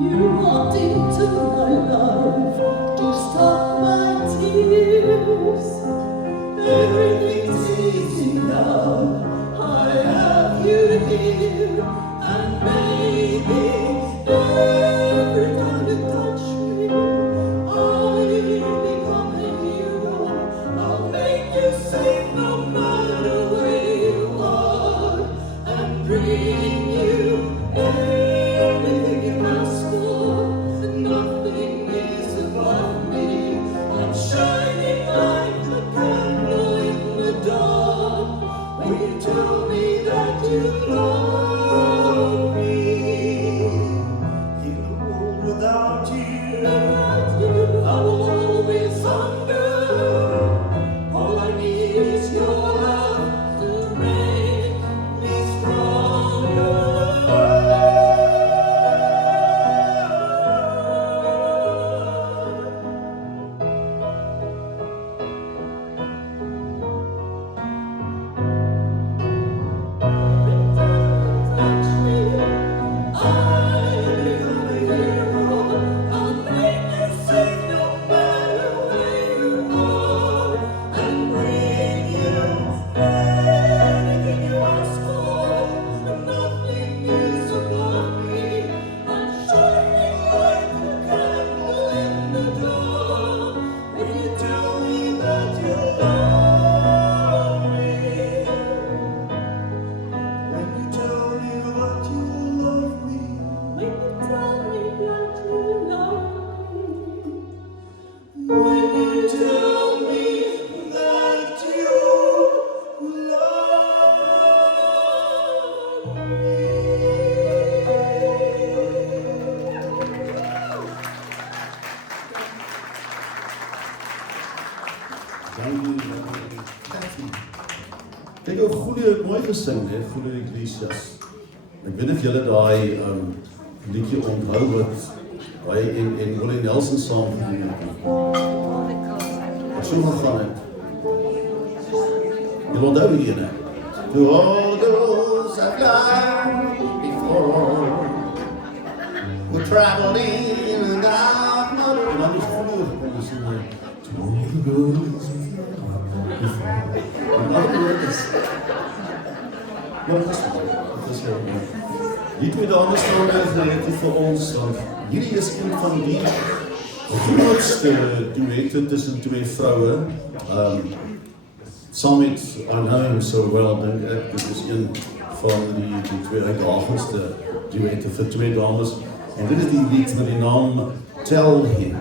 You walked into my life to stop my tears. Everything's easy now. I have you here, and baby, every time you touch me, I become a hero. I'll make you safe no matter where you are, and bring you everything you ask for. Nothing is above me. I'm shining like a candle in the dark when you tell me that you love me. In a world without you, Without you, I will always hunger. All I need is your love to make me stronger. Touch me, I become a hero. I'll Kyk hoe Julio het mooi gesing, hè, Julio Iglesias. Ek weet nie of julle daai liedjie onthou wat hy en Willie Nelson saam gedoen het. Wat so gegaan het. Julle onthou die ene? To all those I've loved before, we traveled in and out, en dan is Julio gekom en sê my, to all the girls en alle woordes. Ja, dit is heel mooi. Die twee dames staan net vir ons, want hierdie is een van die grootste duette tussen twee vroue. Saam met I Know Him So Well, dink ek, dit is een van die twee uitdagendste duette vir twee dames. En dit is die lied met die naam Tell Him.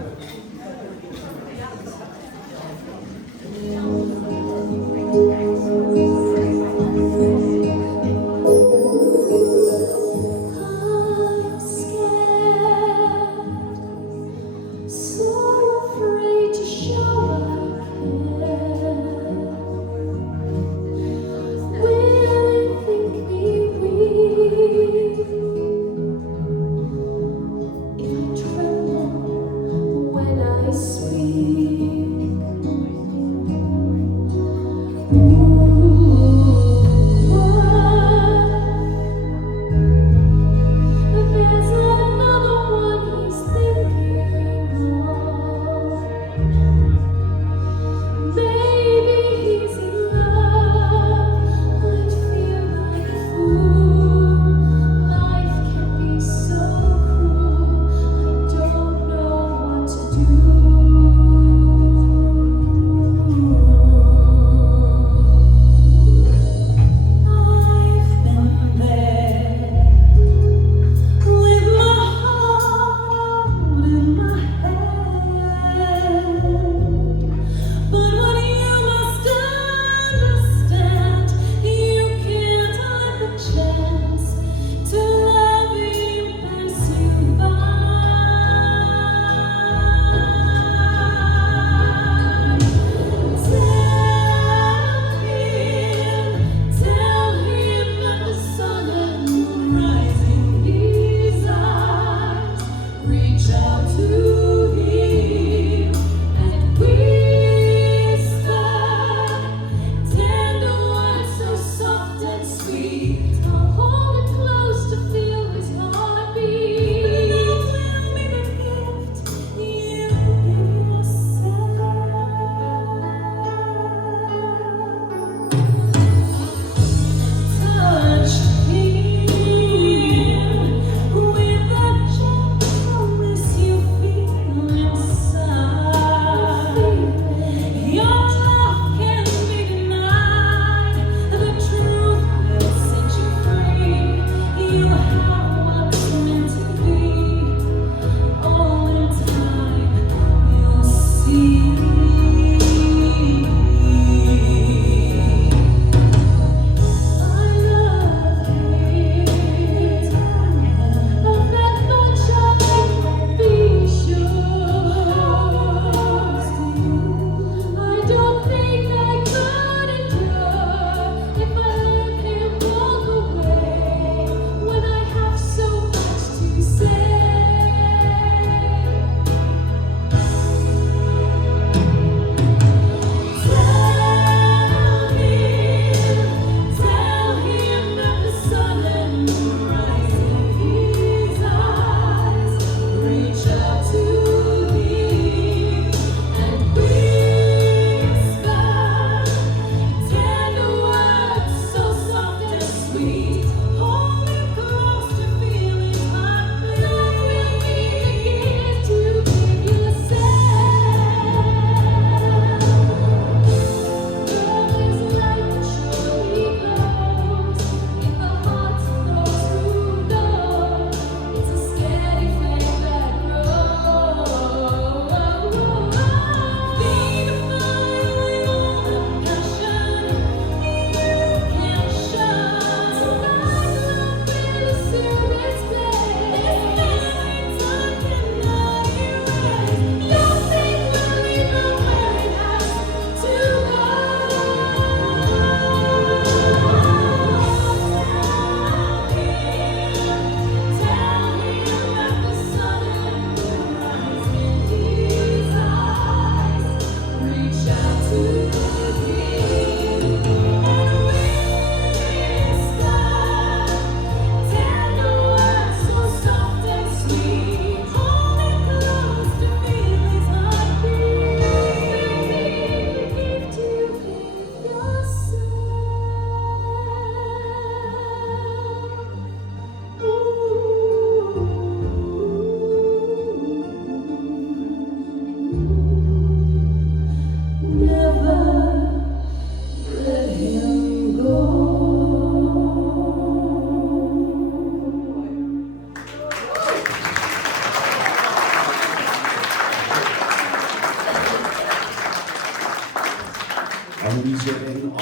With the gentleness you feel.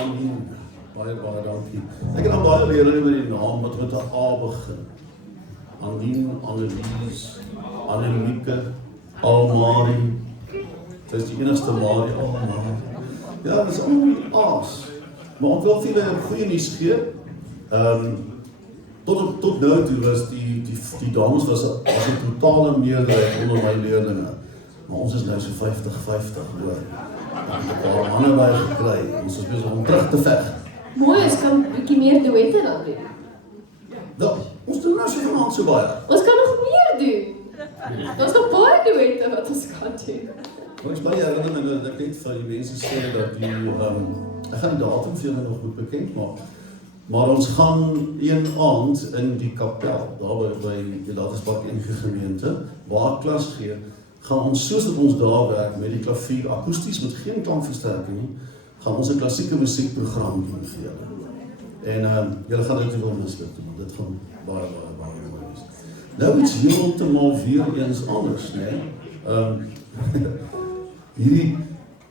Anien, baie dankie. Ek het dan baie leerlinge met die naam wat met 'n A begin. Anien, Annelies, Annemieke, Almarie. Sy is die enigste Marie, Almarie. Ja, dit is allemaal A's. Maar ek wil vir julle goeie nuus gee. Tot nou toe was die dames was 'n totale meerderheid onder my leerlinge. Maar ons is nou so 50-50 hoor. Ek het 'n paar manne by gekry. Ons is besig om terug te veg. Mooi, ons kan 'n bietjie meer duette dan doen. Ja, ons doen nou so vanaand so baie. Ons kan nog meer doen. Daar's nog baie duette wat ons kan doen. Maar ek is baie herinnering dat ek net vir die mense sê dat ek gaan die datum vir julle nog goed bekend maak. Maar ons gaan een aand in die kapel, daar by die Latersbak NG gemeente, waar klas gee, gaan ons soos dat ons daar werk met die klavier akoesties met geen klankversterking nie, gaan ons 'n klassieke musiekprogram doen vir julle. En julle gaan dit wel misluk doen, dit gaan baie mooi wees. Nou iets heeltemal weer eens anders, né?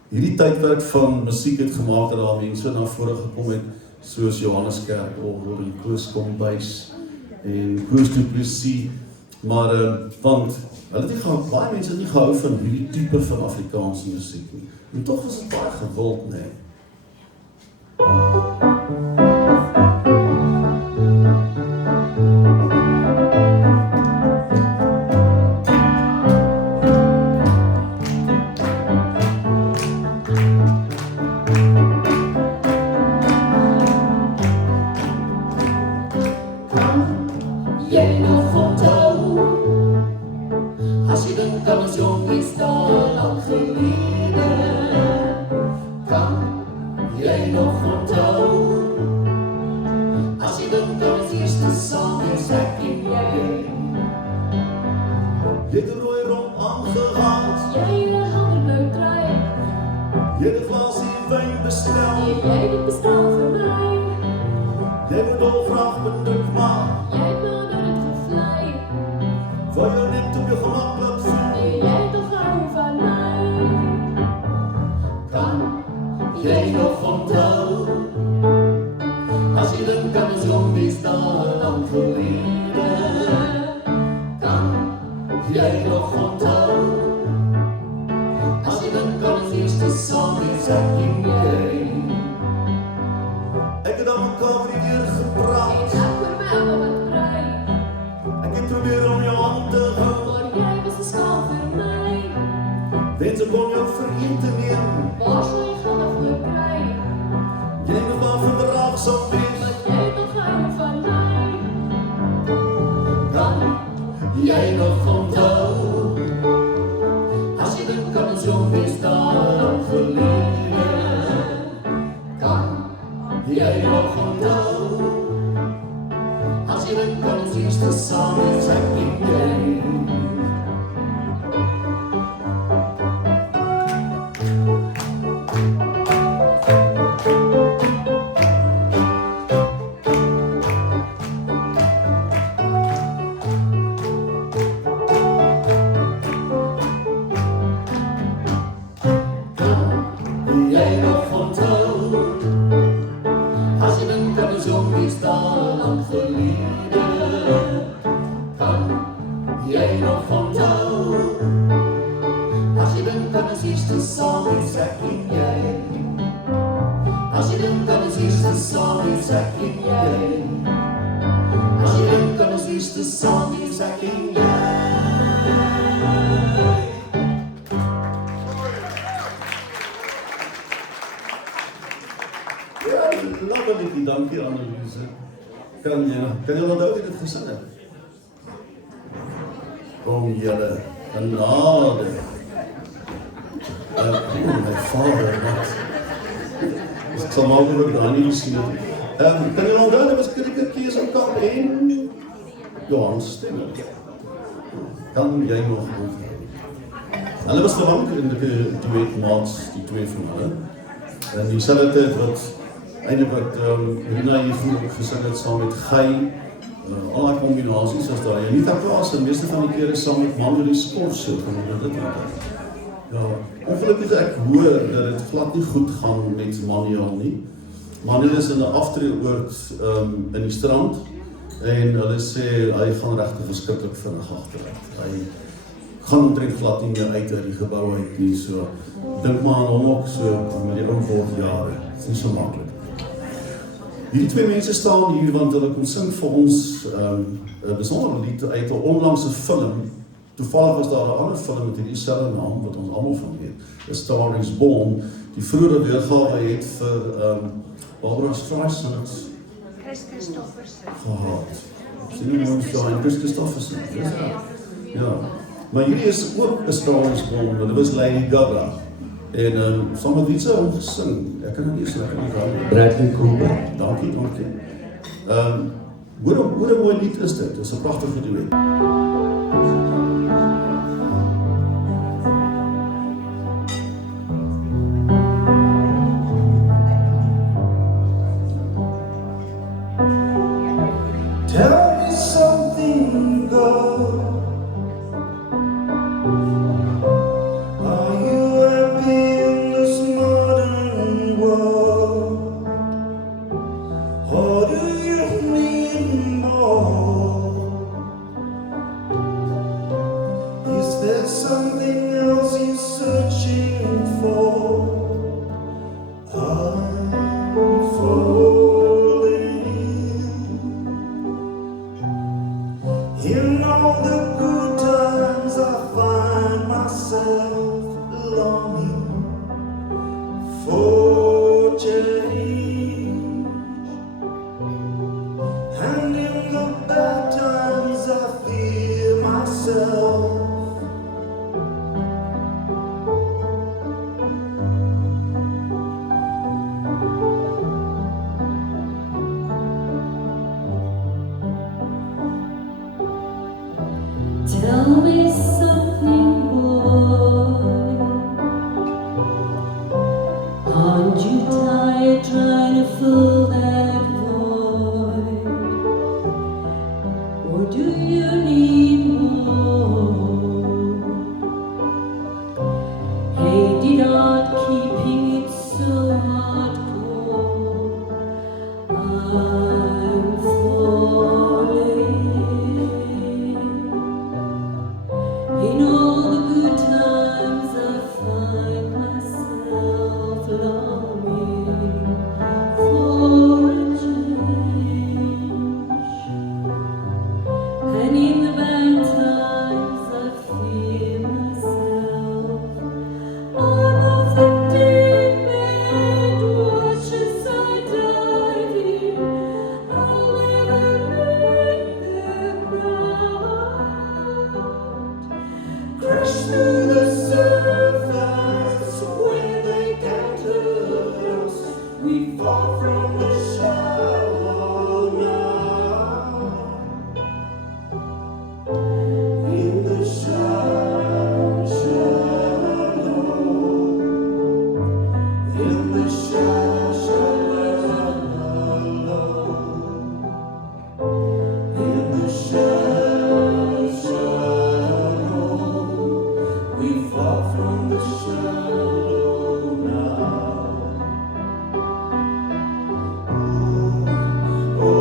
Hierdie tydperk van musiek het gemaak dat daar mense na vore gekom het, soos Johannes Kerkorgel en Koos Kombuis en Koos Du Plessis, maar want hulle het nie gehou, baie mense het nie gehou van hierdie tipe van Afrikaanse musiek nie. En tog was dit baie gewild, né? Jij nog onthoudt, als je denkt aan ons jong is al lang geleden. Kan jij nog onthouden, als je denkt aan ons eerste song is ek en jij. Jy het 'n rooi rond aangehaald, Jy 'n handelbloot draai, jy het 'n glasie wyn bestel, jy dit bestel vir my. jy moet dolgraag benut maak, Jy het nou net gevlei, wil jou net op jou gemak laat voel. jy toch hou van my. Kan jij nog onthouden, als je denkt aan ons jong is al lang geleden. Kan jij nog onthouden, als je denkt aan ons eerste song is ek en jij. Ek het aan mekaar weer gepraat, Ek hoor my ouma wat brei, ek het probeer om jou hand te hou, maar jy was te skaal vir my. wens ek kon jou vir een te neem, Waar sal jy gaan of oorkry, jy moet maar verdraagsaam wees. want jy toch hou van my. Kan jij nog onthouden, als je denkt aan ons jong is al lang geleden. Kan jij nog onthouden, als je denkt aan ons eerste song is ek en jij. Kan jij nog onthouden, als je denkt aan ons jong is al lang geleden. Kan jij nog onthouden, als je denkt aan ons eerste song is ek en jij. Als je denkt aan ons eerste song is ek en jij. Als je denkt aan ons eerste song is ek en jij. Ja, lekker liedjie, dankie Anneliese. Kan jy onthou wie dit gesing het? Kom julle, genade. My vader, wat? Ek sal maar ook daar nie gesien het. Kan jy onthou, dit was Krieke Kees en Kamp en Johan Stemmer. Kan jy nog onthou? Hulle was verwant in die duetmaats, die twee van hulle. En dieselfde tyd wat eintlik wat Rina hier vroeg gesing het saam met Guy, al die combinasies was daar. Janita Klaas en meeste van die kere saam met Manuelie Skorse, van dit wat. Ja, ongelukkig ek hoor dat dit glad nie goed gaan met Manuel nie. maar hulle is in 'n aftreeoord in die strand en hulle sê hy gaan regtig verskriklik vinnig agteruit. Hy gaan omtrent glad nie meer uit die gebou uit nie, so dink maar aan hom ook so met die ou jare. Dit is nie so maklik. Hierdie twee mense staan hier want hulle kom sing vir ons 'n besondere lied uit 'n onlangse film. Toevallig was daar 'n ander film met hierdie selfde naam wat ons almal van weet, A Star Is Born, die vroeëre weergawe het vir Barbara Streisand Chris Christofferson gehad. Sien jy ons daar, Chris Christofferson? Ja. Maar hierdie is ook A Star Is Born, dit was Lady Gaga. En saam met wie sy hom gesing? Ek kan nie eens lekker onthou. Bradley Cooper. Dankie. Hoe 'n mooi lied is dit? Dit is 'n pragtige duet. Tell me something, girl. Are you happy in this modern world? Or do you need more? Is there something else you're searching for? I'm falling. In all the good times I find myself longing for change, and in the bad times I fear myself. Tell me something, boy. Aren't you tired trying to fill that void? Or do you need more? Hated art keeping it so hardcore. I'm falling. In all the good times I find myself longing for a change, and in the bad times I fear myself. I'm off the deep end, watch as I dive in. I'll never meet the ground. Crash through the surface where they can't hurt us. We fall from the shallow now. In the shallow. In the shallow. In the shallow. We fall from the shallow now. Oh,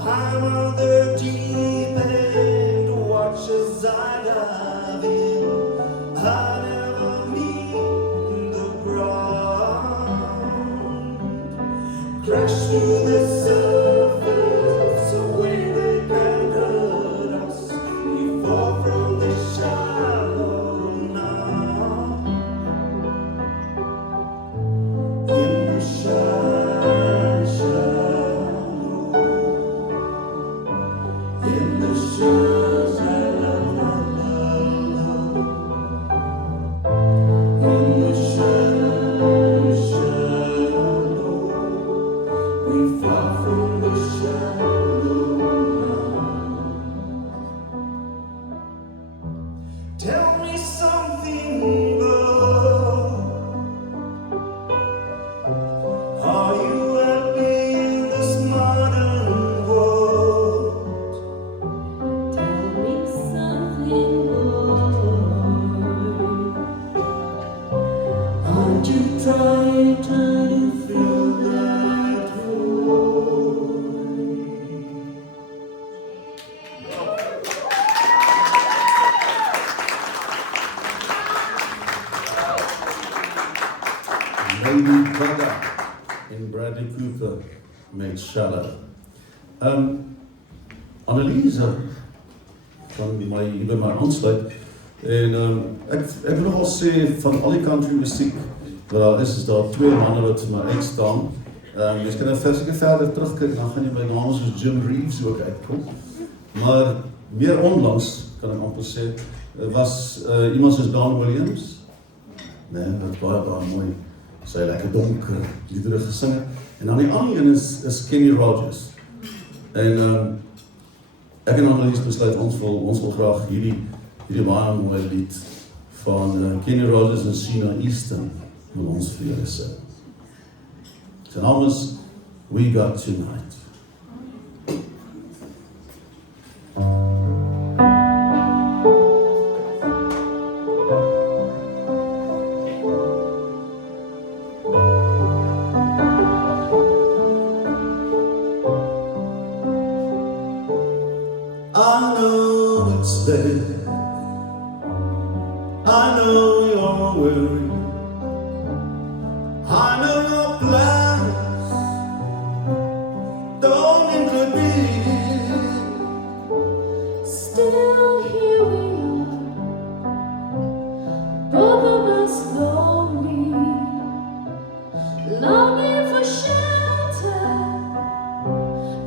I'm on the deep end, watch as I dive in. I never meet the ground. Crash through the surface where they can't hurt us. We fall from the shallow now. In the shallow. In the shallow. In the shallow. We fall from the shallow now. Tell me something, girl. Lady Gaga en Bradley Cooper met Shallow. Anneliese kan my hier by my aansluit en ek wil nogal sê van al die country musiek wat daar is daar twee manne wat vir my uitstaan. Jy kan seker verder terugkyk, dan gaan jy by name soos Jim Reeves ook uitkom. Maar meer onlangs, kan ek amper sê, was iemand soos Don Williams. Nee, wat baie mooi, sy lekker donker liedere gesing het. En dan die ander een is Kenny Rogers. En ek en Annelies besluit, ons wil graag hierdie baie mooie lied van Kenny Rogers en Sheena Easton wil ons vir julle sing. Sy naam is We Got Tonight. I know it's late. I know you're weary. I know your plans don't include me. Still here we are, both of us lonely, longing for shelter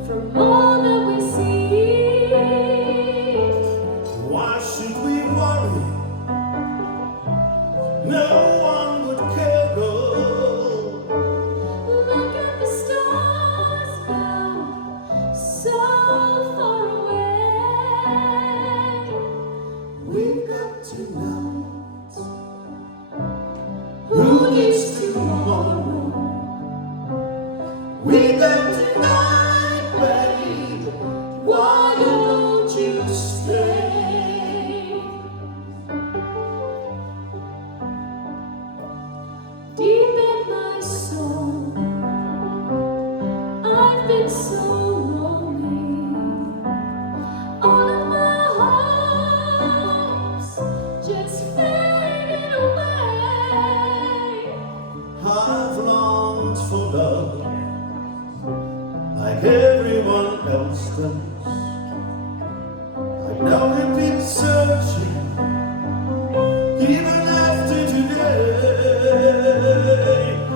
from all that we see. Why should we worry? No one would care. Look at the stars now, so far away. We've got tonight. Who needs tomorrow? We got tonight, babe. Why don't you stay? Deep in my soul, I've been so lonely. All of my hopes just faded away. I've longed for love like everyone else does. I know you've been searching even after today.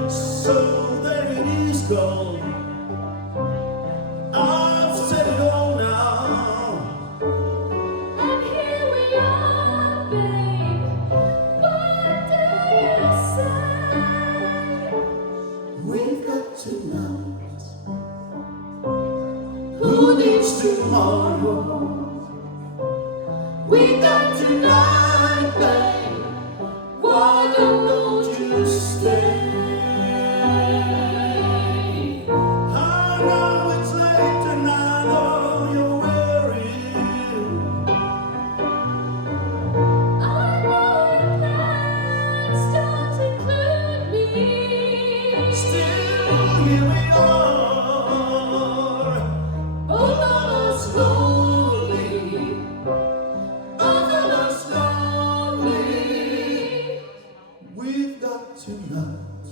So there it is gone. I've said it all now. And here we are, babe. What do you say? We've got tonight. Who needs tomorrow? We got tonight, babe. Why don't you stay? I know it's late and I know you're weary. I know your plans don't include me. Still, here we are. Both of us lonely, Both of us lonely. We've got tonight.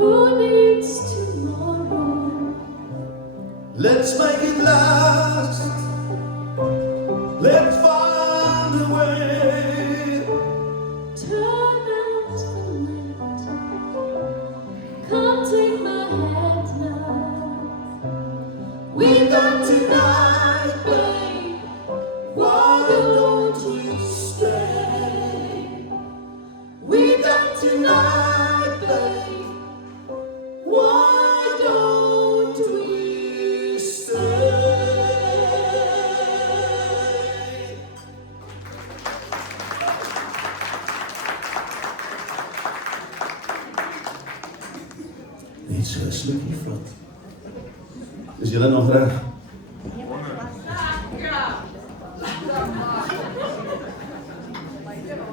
who needs tomorrow? Let's make it last. Let's find a way. Turn out the light. Come take my hand now. We got tonight, babe. Why don't we stay? We got tonight, babe. Why don't we stay? Niet zo slukkie vat. Is julle nog reg?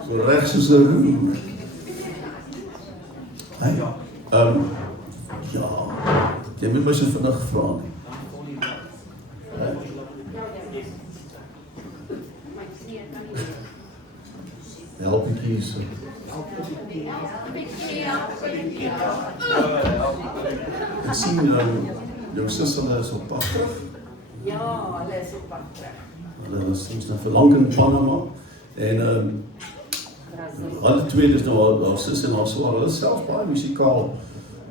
So reg soos 'n roer. Hey, ja, jy moet my so vinnig vra nie. Help ek hier so. Ek sien jou sus hulle is op pad terug. Ja, hulle is op pad terug. Hulle was soms nou vir lank in Panama. En hulle twee is nou haar sus en haar swaar. Hulle is self baie musikaal.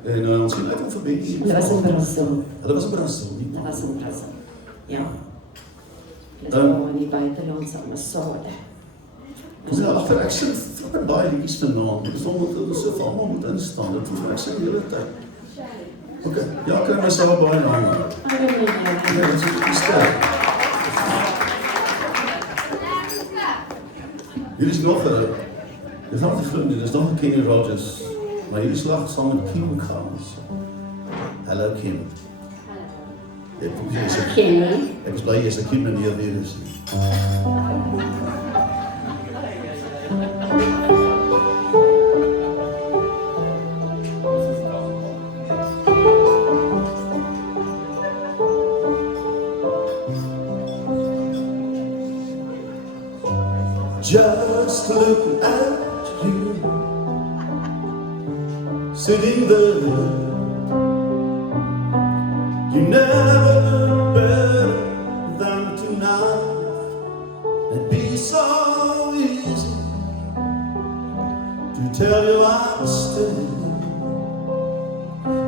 En ons sien uit om vir Betty. Hulle was in Brasil. Hulle was in Brasil, nie? Hulle was in Brasil. Ja. Hulle is nou in die buitelandse ambassade. Ja, agter ek sit flikker baie liedjies vanaand. Dit is omdat ons so almal moet instaan. Dit voel ek sê die hele tyd. Okay, ja, kry myself baie aan. Ja, dit is die sterk. Hier is nog dit gaan nie glo nie, dis nog 'n Kenny Rogers. Maar hierdie slag saam met Kim Carnes. Hallo Kim. Kenny. Ek is bly jy is 'n Kim en nie weer is nie. Just look at you sitting there. You never look better than tonight. It'd be so easy to tell you I'm still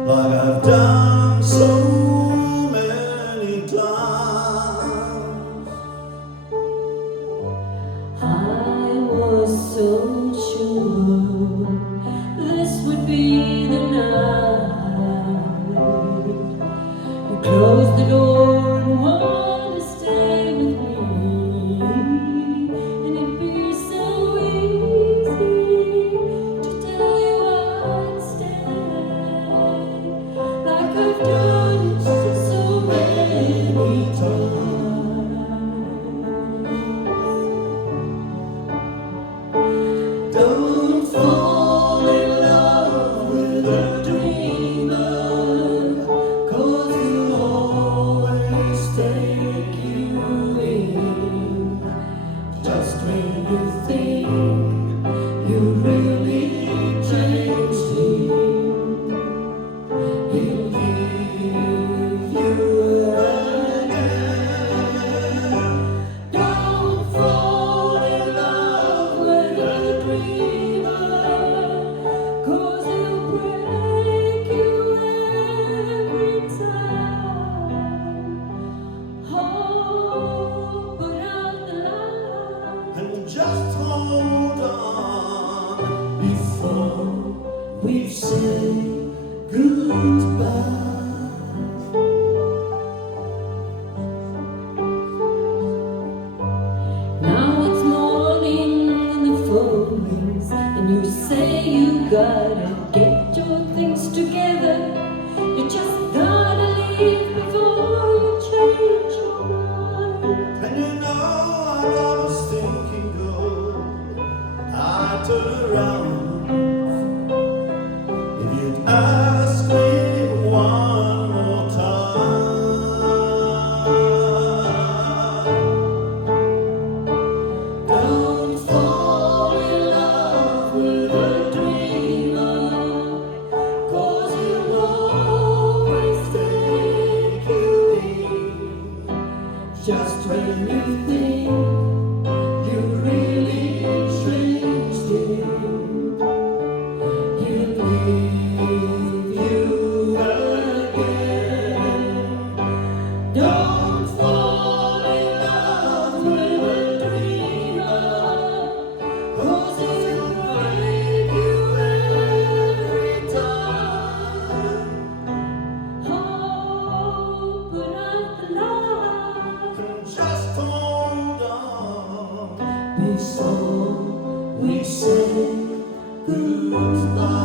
like I've done so many times. I was so sure this would be the night. You closed the door and wanted to stay with me, and it'd be so easy to tell you I'd stay, like I've done so many times. Don't fall in love with a dreamer, 'cause he'll always take you in. Just when you think you really changed him, he'll give you again. Don't fall in love with a dreamer, 'cause he'll break you every time. Oh, put out the light And just hold on before we say goodbye. Now it's morning and the phone rings, and you say you gotta get your things together. You just gotta leave before you change your mind. And you know I was thinking good. I turn around. If you'd ask me one more time. Don't fall in love with a dreamer, 'cause he'll always take you in. Just when you think you really changed him, he'll leave you again. Don't fall in love with a dreamer, 'cause he'll break you every time. Oh, put out the light. And just hold on. Before we say goodbye.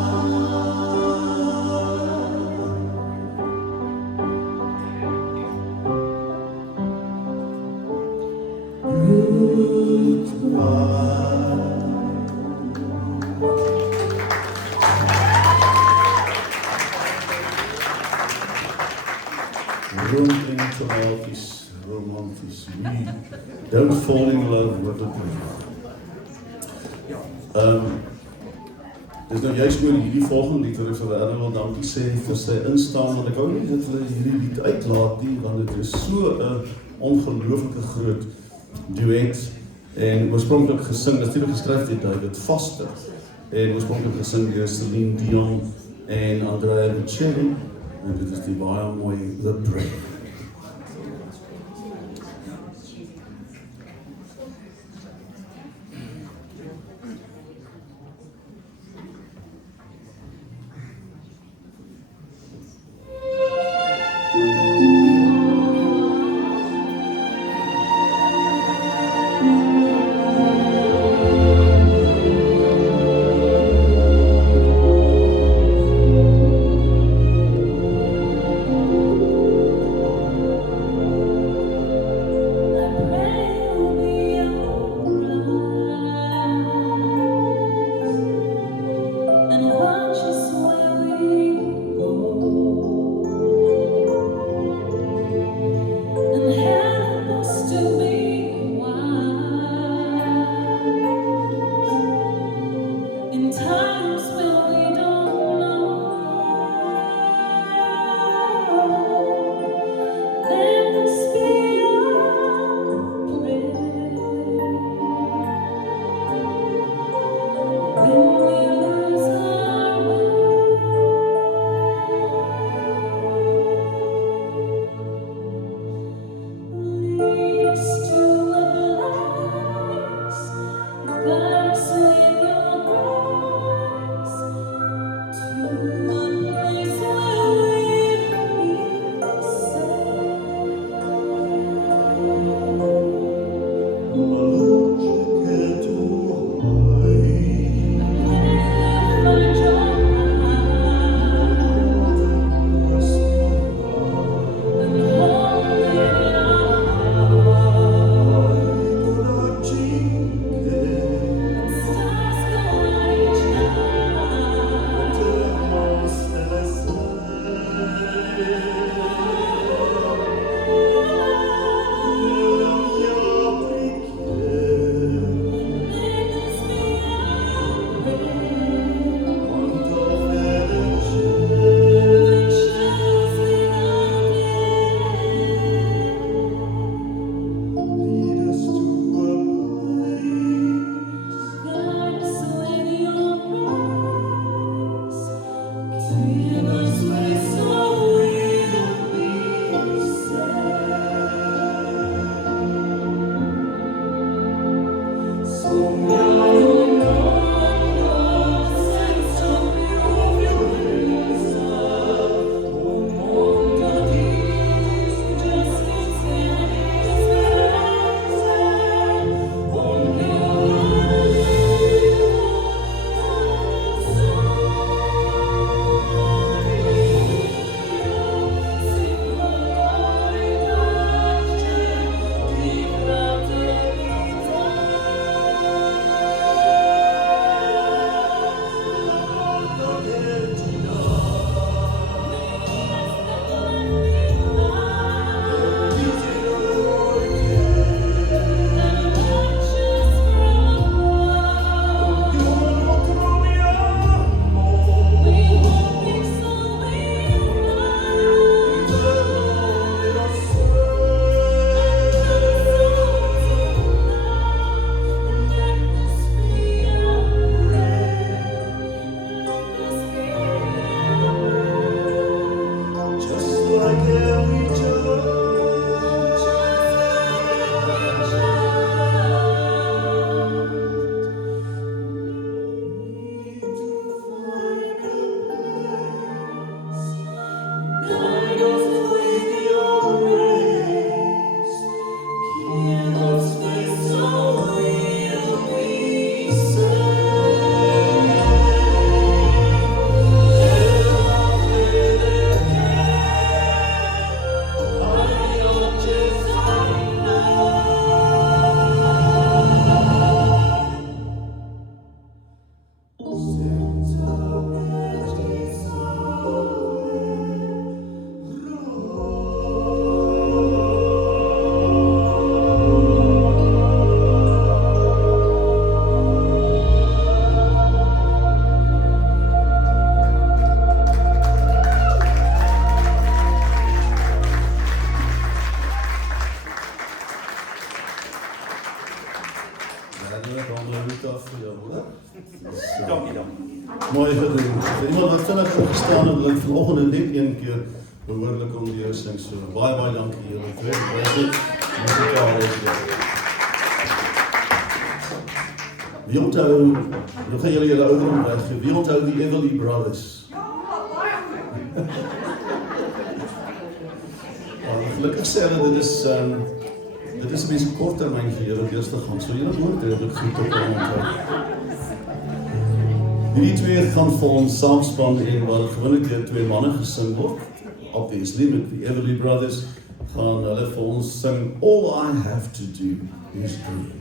Romantisch, romantisch. We don't fall in love with a dream. Dis nou juist oor hierdie volgende lied wat ek vir Werner wil dankie sê vir sy instaan, want ek hou nie dat hulle hierdie lied uitlaat nie, want dit is so 'n ongelooflike groot duet en oorspronklik gesing, natuurlik geskryf deur David Foster en oorspronklik gesing deur Celine Dion en Andrea Bocelli en dit is die baie mooi The Brave. Herinner dan Rita vir jou, hoor? Dankie dan. Mooi gedoen. Vir iemand wat vinnig opgestaan het, wil ek vanoggend net een keer behoorlik om die sing. So baie dankie julle twee. Baie goed. Wie onthou, nou gaan julle ouderdom weggee, wie onthou die Everly Brothers? Gelukkig sê hulle, dit is 'n mens korttermyn geheue eers te gaan, so julle moet redelik goed op onthou. Hierdie twee gaan vir ons saamspan en wat gewoonlik deur twee manne gesing word, obviously met die Everly Brothers, gaan hulle vir ons sing All I Have to Do Is Dream.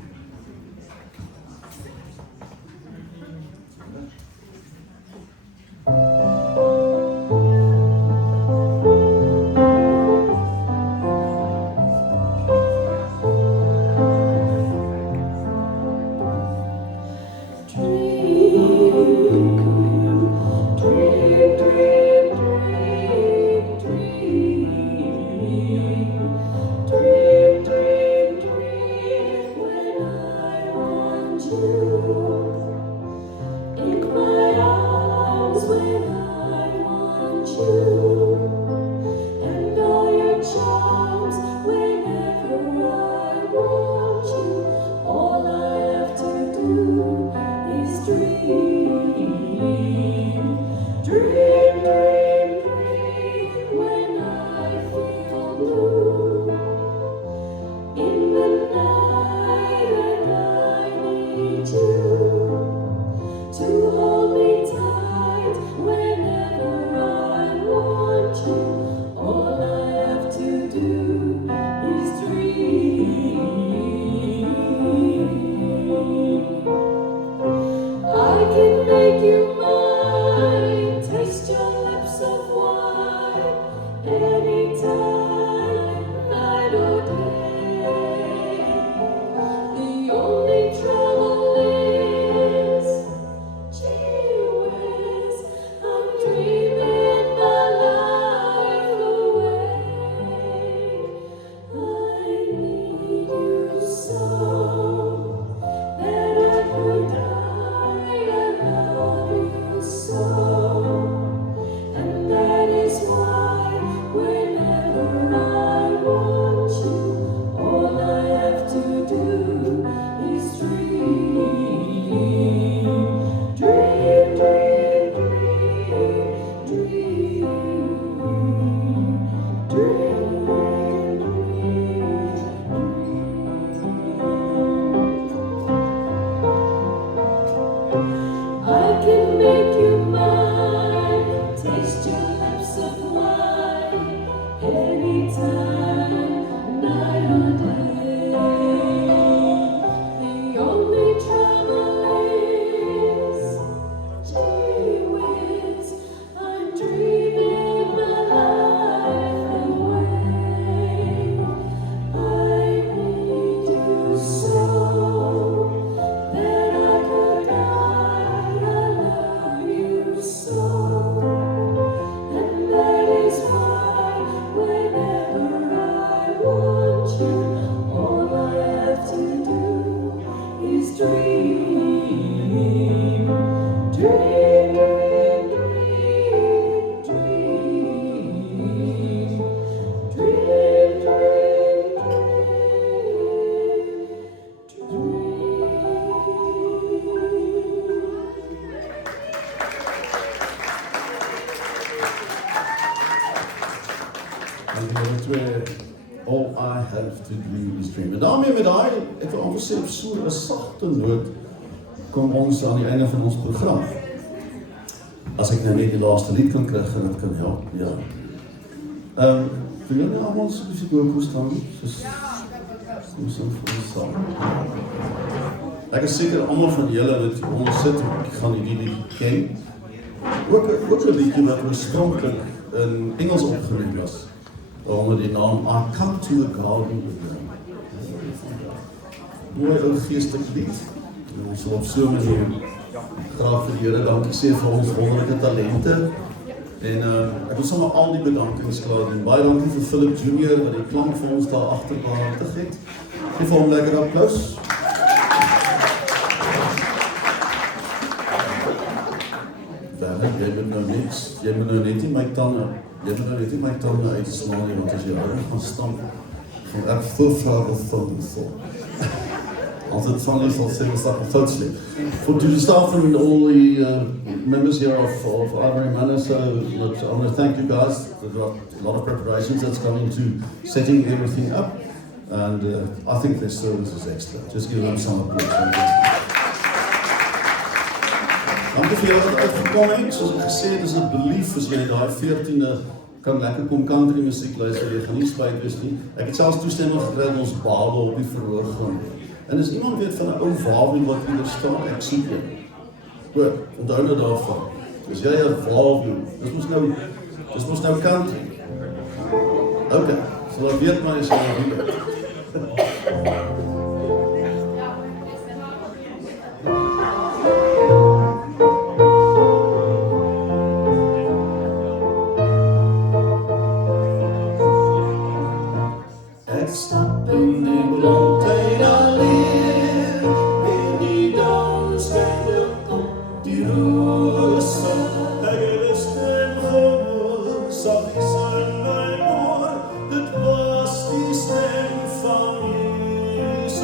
All I Have to Do Is Dream. En daarmee met daai, ek wil amper sê op so 'n sagte noot kom ons aan die einde van ons program. As ek nou net die laaste lied kan kry, gaan dit kan help. Ja. Wil julle almal so 'n bietjie hoog staan? Soos kom so vir ons saam. Ek is seker almal van julle wat hier onder sit, gaan hierdie lied ken. Ook 'n liedjie wat oorspronklik in Engels opgeneem was. Onder die naam I Come to the Garden Again. Mooi ou geestelike lied. En ons wil op so 'n manier graag vir die Here dankie sê vir ons wonderlike talente. En ek wil sommer al die bedankings klaar doen. Baie dankie vir Philip Junior wat die klank vir ons daar agter behartig het. Geef hom 'n lekker applaus. jy moet nou net nie my tande uitslaan nie, want as jy hou gaan stamp, gaan ek voorvraag van die vol. Als het van is, als ze staat fout sleep. For to the staff and all the members here of Armory Manor, so I want to thank you guys. There's a lot of preparations that's gone into setting everything up, and I think their service is excellent. Just give them some applause. Dankie vir julle wat uitgekom het. Soos ek gesê het, is 'n belief as jy daai 14de kan lekker kom country musiek luister, jy gaan nie spyt wees nie. Ek het selfs toestemming gekry om ons babel op die verhoog gaan. En as iemand weet van 'n ou wawie wat hier staan, ek soek dit. Goed, onthou nou daarvan. As jy 'n wawie, dis mos nou country. Okay, so ek weet maar as jy nou weet. Stop in die blomtuin alleen, en die dans skyn op die rose. Ek het 'n stem gehoor, sag die son my oor, dit was die stem van Jesus.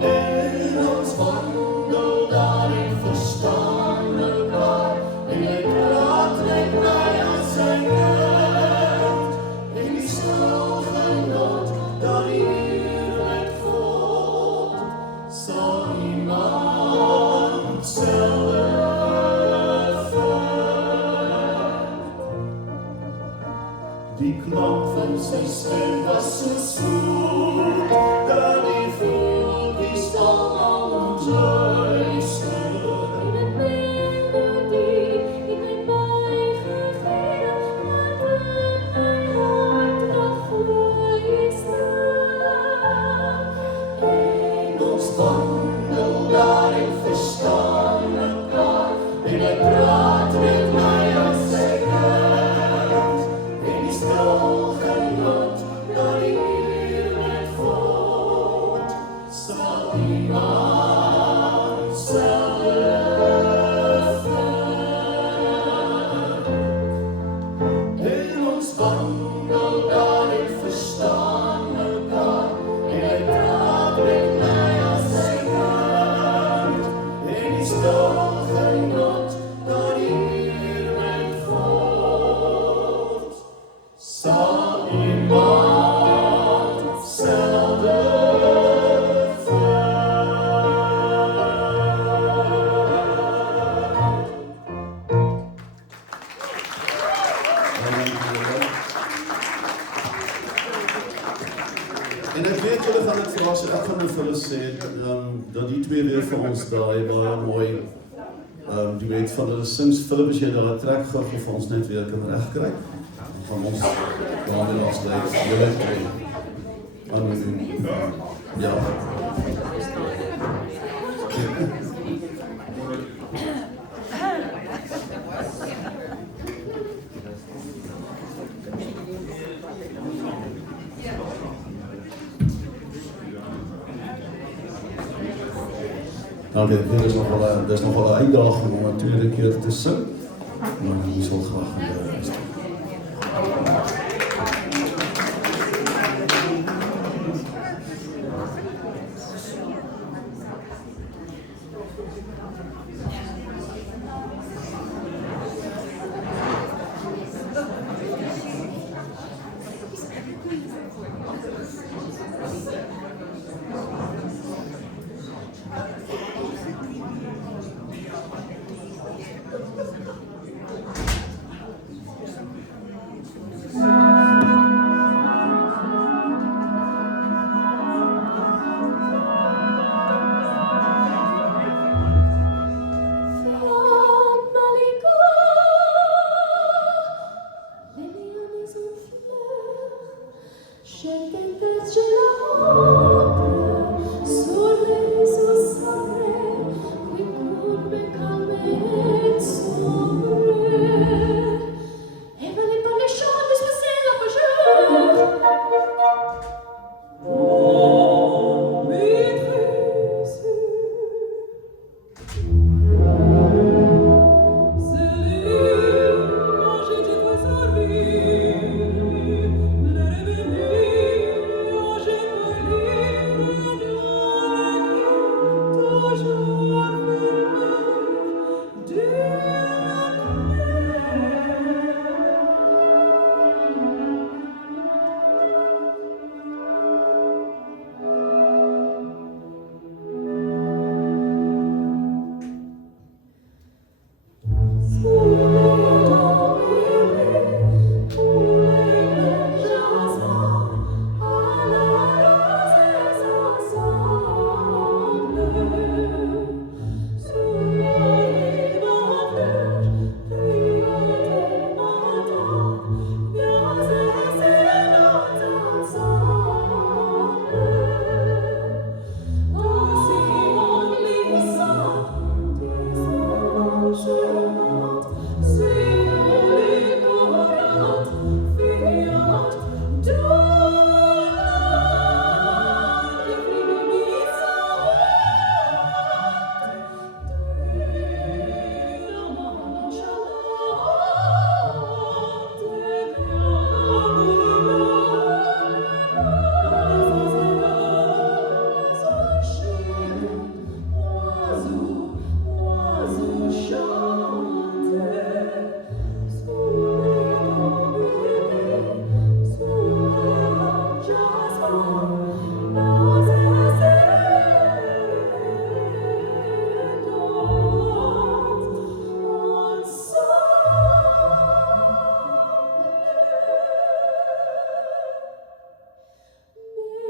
En ons wandel daarin verstaan mekaar, en hy praat met my as sy kind, en die stil genot dat hier met God sal iemand selwe die klank van sy stem was so soet, dat die voeltjies almal ontluister. In het melodie, in het my gegee, wat in my hart nog fluister. En ons wandel daarin verstaan mekaar, en hy praat met my as sy kind, en die stil genot dat hier met God sal iemand selwe en ons wandel daarin verstaan mekaar, en hy praat met my as sy kind, en die stil genot dat hier met God sal iemand selwe En ek weet julle gaan dit verras, ek gaan vir hulle sê, dat die twee weer vir ons daai baie mooi duet van hulle sings. Philip, as jy daar 'n trek gou vir ons net weer kan regkry, van ons daarmee afsluit, julle twee. Ja. Nou, dit is nog wel 'n uitdaging om 'n tweede keer te sing, maar ons sal graag luister. Oh,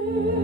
Thank you.